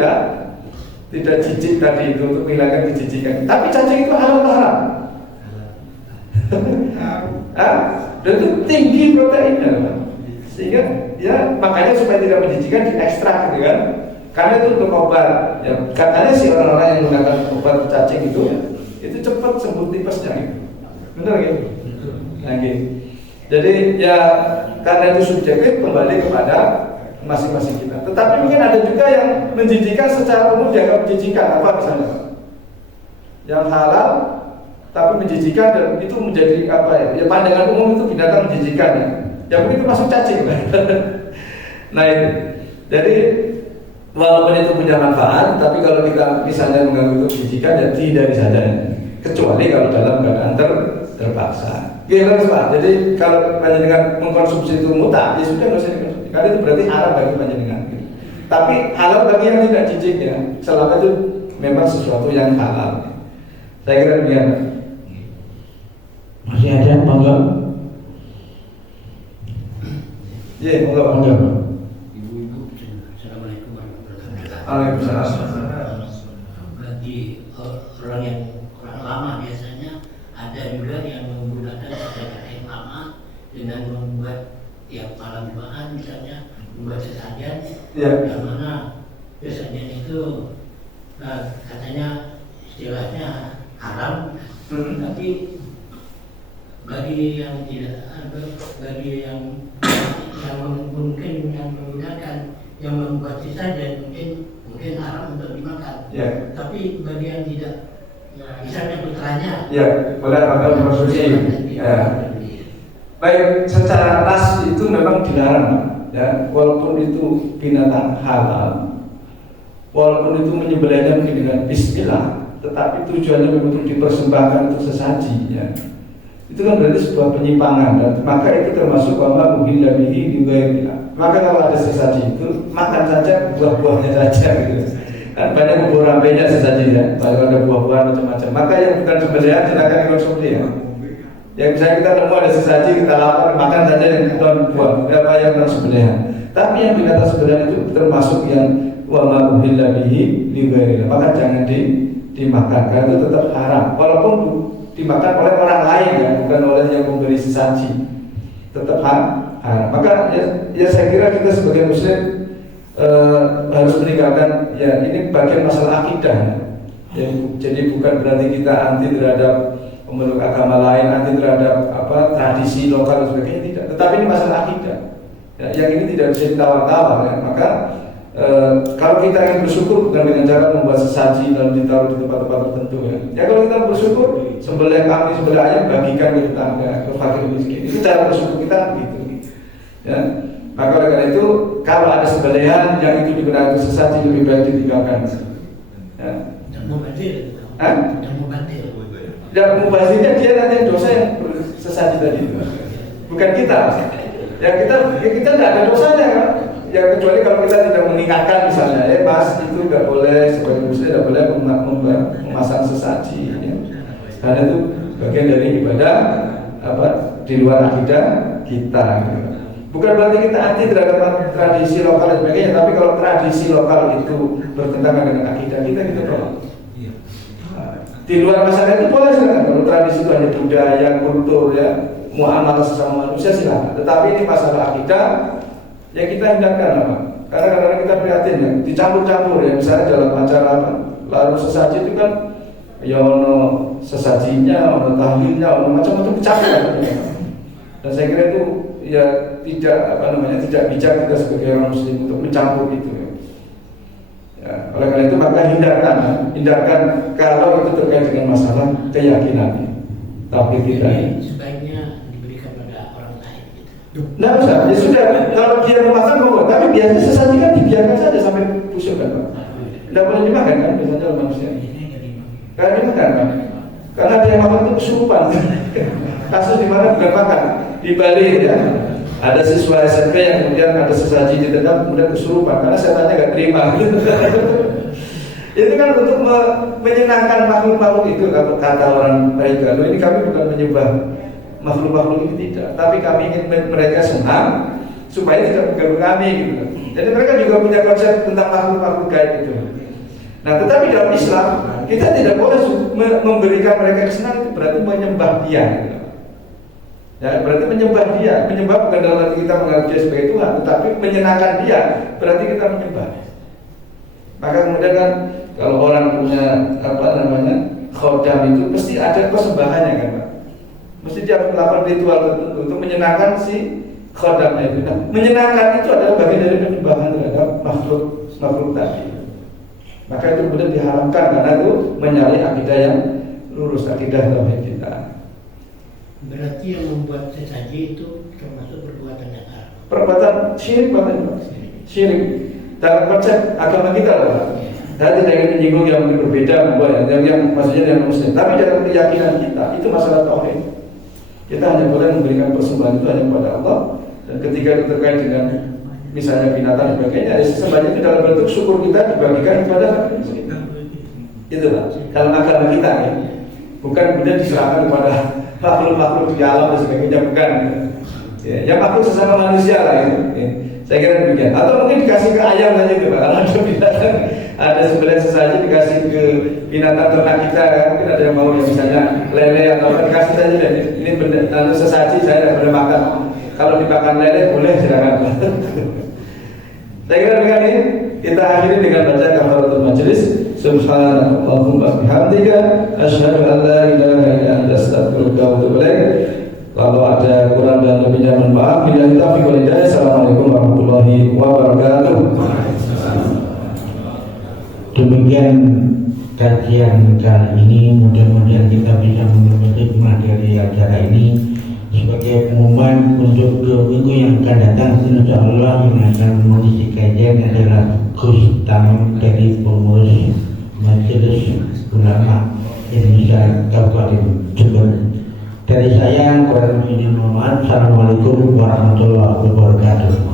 tidak jijik tadi itu, untuk menghilangkan kejijikan. Tapi cacing itu halal atau haram? Dan itu tinggi proteinnya Pak. Sehingga ya makanya supaya tidak menjijikkan diekstrak gitu kan. Karena itu untuk obat. Ya, katanya sih orang-orang yang menggunakan obat cacing itu cepat sembuh tipesnya gitu. Benar gitu? Nah, gitu. Jadi ya karena itu subjektif, kembali kepada masing-masing kita. Tetapi mungkin ada juga yang menjijikan secara umum dianggap menjijikan, apa misalnya? Yang halal tapi menjijikan dan itu menjadi apa ya? Ya pandangan umum itu binatang menjijikan ya. Yang mungkin itu masuk cacing lah. Nah itu. Jadi walaupun itu punya manfaat, tapi kalau kita misalnya mengganggu itu menjijikan ya tidak disadari. Kecuali kalau dalam keadaan terpaksa. Gimana Pak? Jadi kalau panjenengan mengkonsumsi itu mutlak, ya sudah nggak usah dikonsumsi. Karena itu berarti haram bagi panjenengan. Tapi halal bagi yang tidak jijik ya. Selama itu memang sesuatu yang halal. Saya kira demikian. Masih ada monggo. Iya, monggo. Ibu-ibu, assalamualaikum warahmatullahi wabarakatuh. Waalaikumsalam. Bagi orang yang kurang lama biasanya ada juga yang menggunakan sejadah yang lama dengan membuat yang malam Jumat misalnya membuat sesajen yang mana sesajen itu katanya istilahnya haram, tapi bagi yang tidak bagi yang mungkin yang menggunakan yang membuat sesajen mungkin haram untuk dimakan, tapi bagi yang tidak misalnya putranya boleh makan konsumsi. Baik, secara nas itu memang dilarang ya, walaupun itu binatang halal, walaupun itu menyembelihnya mungkin dengan bismillah, tetapi tujuannya memang untuk dipersembahkan untuk sesaji ya. Itu kan berarti sebuah penyimpangan dan maka itu termasuk wama muhilla bihi lighairillah. Maka kalau ada sesaji itu makan saja buah-buahnya saja gitu. Kan banyak bubur rampenya sesaji ya, kalau ada buah-buahan macam-macam. Maka yang bukan sembelihan silakan dikonsumsi ya. Yang misalnya kita nemu ada sesaji, kita lapar, makan saja yang bukan buah, apa yang non sembelihan. Tapi yang binatang sembelihan itu termasuk yang wama muhilla bihi lighairillah. Maka jangan dimakan karena itu tetap haram. Walaupun dimakan oleh orang lain ya, bukan oleh yang memberi sesaji, tetap haram. Maka ya saya kira kita sebagai muslim harus meninggalkan ya ini bagian masalah akidah ya. Jadi bukan berarti kita anti terhadap pemeluk agama lain, anti terhadap tradisi lokal dan sebagainya, tidak. Tetapi ini masalah akidah ya, yang ini tidak bisa ditawar-tawar ya. Maka kalau kita ingin bersyukur bukan dengan cara membuat sesaji lalu ditaruh di tempat-tempat tertentu ya. Ya kalau kita bersyukur sembelih kambing, sembelih ayam bagikan ke tetangga, ke fakir miskin. Itu cara bersyukur kita begitu. Ya. Maka oleh karena itu kalau ada sembelihan yang itu digunakan untuk sesaji lebih baik ditinggalkan. Ya. dan mubazir. Dan mubazirnya dia nanti dosa yang sesaji tadi itu. Bukan kita. Ya kita tidak ada dosanya kan. Ya kecuali kalau kita tidak mengingatkan misalnya, mas itu nggak boleh sebagai muslim tidak boleh memasang sesaji. Ya. Karena itu bagian dari ibadah di luar akidah kita. Gitu. Bukan berarti kita anti terhadap tradisi lokal dan sebagainya, tapi kalau tradisi lokal itu bertentangan dengan akidah kita tolak. Di luar masyarakat itu boleh silakan. Kalau tradisi itu hanya budaya, kultur ya, muamalah sesama manusia silakan. Tetapi ini masalah akidah, ya kita hindarkan apa? Karena kadang-kadang kita prihatin ya, dicampur-campur ya, misalnya dalam acara lalu sesaji itu kan, ya ono sesajinya, ono tahlilnya, ono macam-macam dicampur. Dan saya kira itu ya tidak tidak bijak kita sebagai orang muslim untuk mencampur itu ya. Ya, oleh karena itu maka hindarkan kalau itu terkait dengan masalah keyakinan. Tapi kita sebaiknya diberikan pada orang lain gitu. Nah usah, ya sudah kalau dia memakan boleh, tapi biasanya sesaji kan dibiarkan saja sampai busuk kan Pak. Tidak boleh dimakan kan biasanya oleh manusia. Karena dimakan kan? Karena dia makan itu kesurupan. Kasus di mana bukan makan di Bali ya. Ada siswa SMP yang kemudian ada sesaji ditendang kemudian kesurupan karena setannya nggak terima. Itu kan untuk menyenangkan makhluk-makhluk itu kata orang baik. Lalu ini kami bukan menyembah makhluk-makhluk ini tidak, tapi kami ingin mereka senang supaya tidak mengganggu kami gitu. Jadi mereka juga punya konsep tentang makhluk-makhluk gaib itu. Nah, tetapi dalam Islam kita tidak boleh memberikan mereka kesenangan, itu berarti menyembah dia. Gitu. Ya, berarti menyembah dia. Menyembah bukan dalam arti kita menganggap dia sebagai Tuhan, tetapi menyenangkan dia berarti kita menyembah. Maka kemudian kan kalau orang punya khodam itu pasti ada persembahannya kan Pak. Mesti dia melakukan ritual tertentu untuk menyenangkan si khodamnya itu. Nah, menyenangkan itu adalah bagian dari penyembahan terhadap makhluk tadi. Maka itu kemudian diharamkan karena itu menyalahi akidah yang lurus, akidah tauhid kita. Berarti yang membuat sesaji itu termasuk perbuatan yang haram. Perbuatan syirik banget, syirik dalam konsep agama kita loh. Saya tidak ingin menyinggung yang mungkin berbeda, yang maksudnya yang muslim. Tapi dalam keyakinan kita itu masalah tauhid. Kita hanya boleh memberikan persembahan itu hanya kepada Allah. Dan ketika itu terkait dengan misalnya binatang dan sebagainya, sebenarnya itu dalam bentuk syukur kita dibagikan kepada itu lah. Dalam agama kita ya, bukan kemudian diserahkan kepada makhluk-makhluk di alam dan sebagainya, bukan. Ya, yang makhluk sesama manusia lah itu. Ya. Saya kira demikian. Atau mungkin dikasih ke ayam saja itu, Pak. Karena ada binatang, ada sebenarnya sesaji dikasih ke binatang ternak kita, ya. Mungkin ada yang mau yang misalnya lele atau apa dikasih saja. Dan ini benar sesaji saya tidak pernah makan. Kalau dimakan lele boleh silakan. Saya kira demikian ini. Kita akhiri dengan baca kafaratul majelis. Subhanallahumma bihamdika asyhadu an la ilaha illa anta astaghfiruka wa atubu ilaik. Kalau ada kurang dan lebihnya mohon maaf. Billahi taufiq wal hidayah. Assalamualaikum warahmatullahi wabarakatuh. Demikian kajian kali ini, mudah-mudahan kita bisa mengikuti materi acara ini sebagai pengumuman untuk ke minggu yang akan datang. Insya Allah yang akan mengisi kajian adalah Gus Tamam dari pengurus Majelis Ulama Indonesia Kabupaten Jember. Dari saya, kurang lebihnya mohon maaf. Assalamualaikum warahmatullahi wabarakatuh.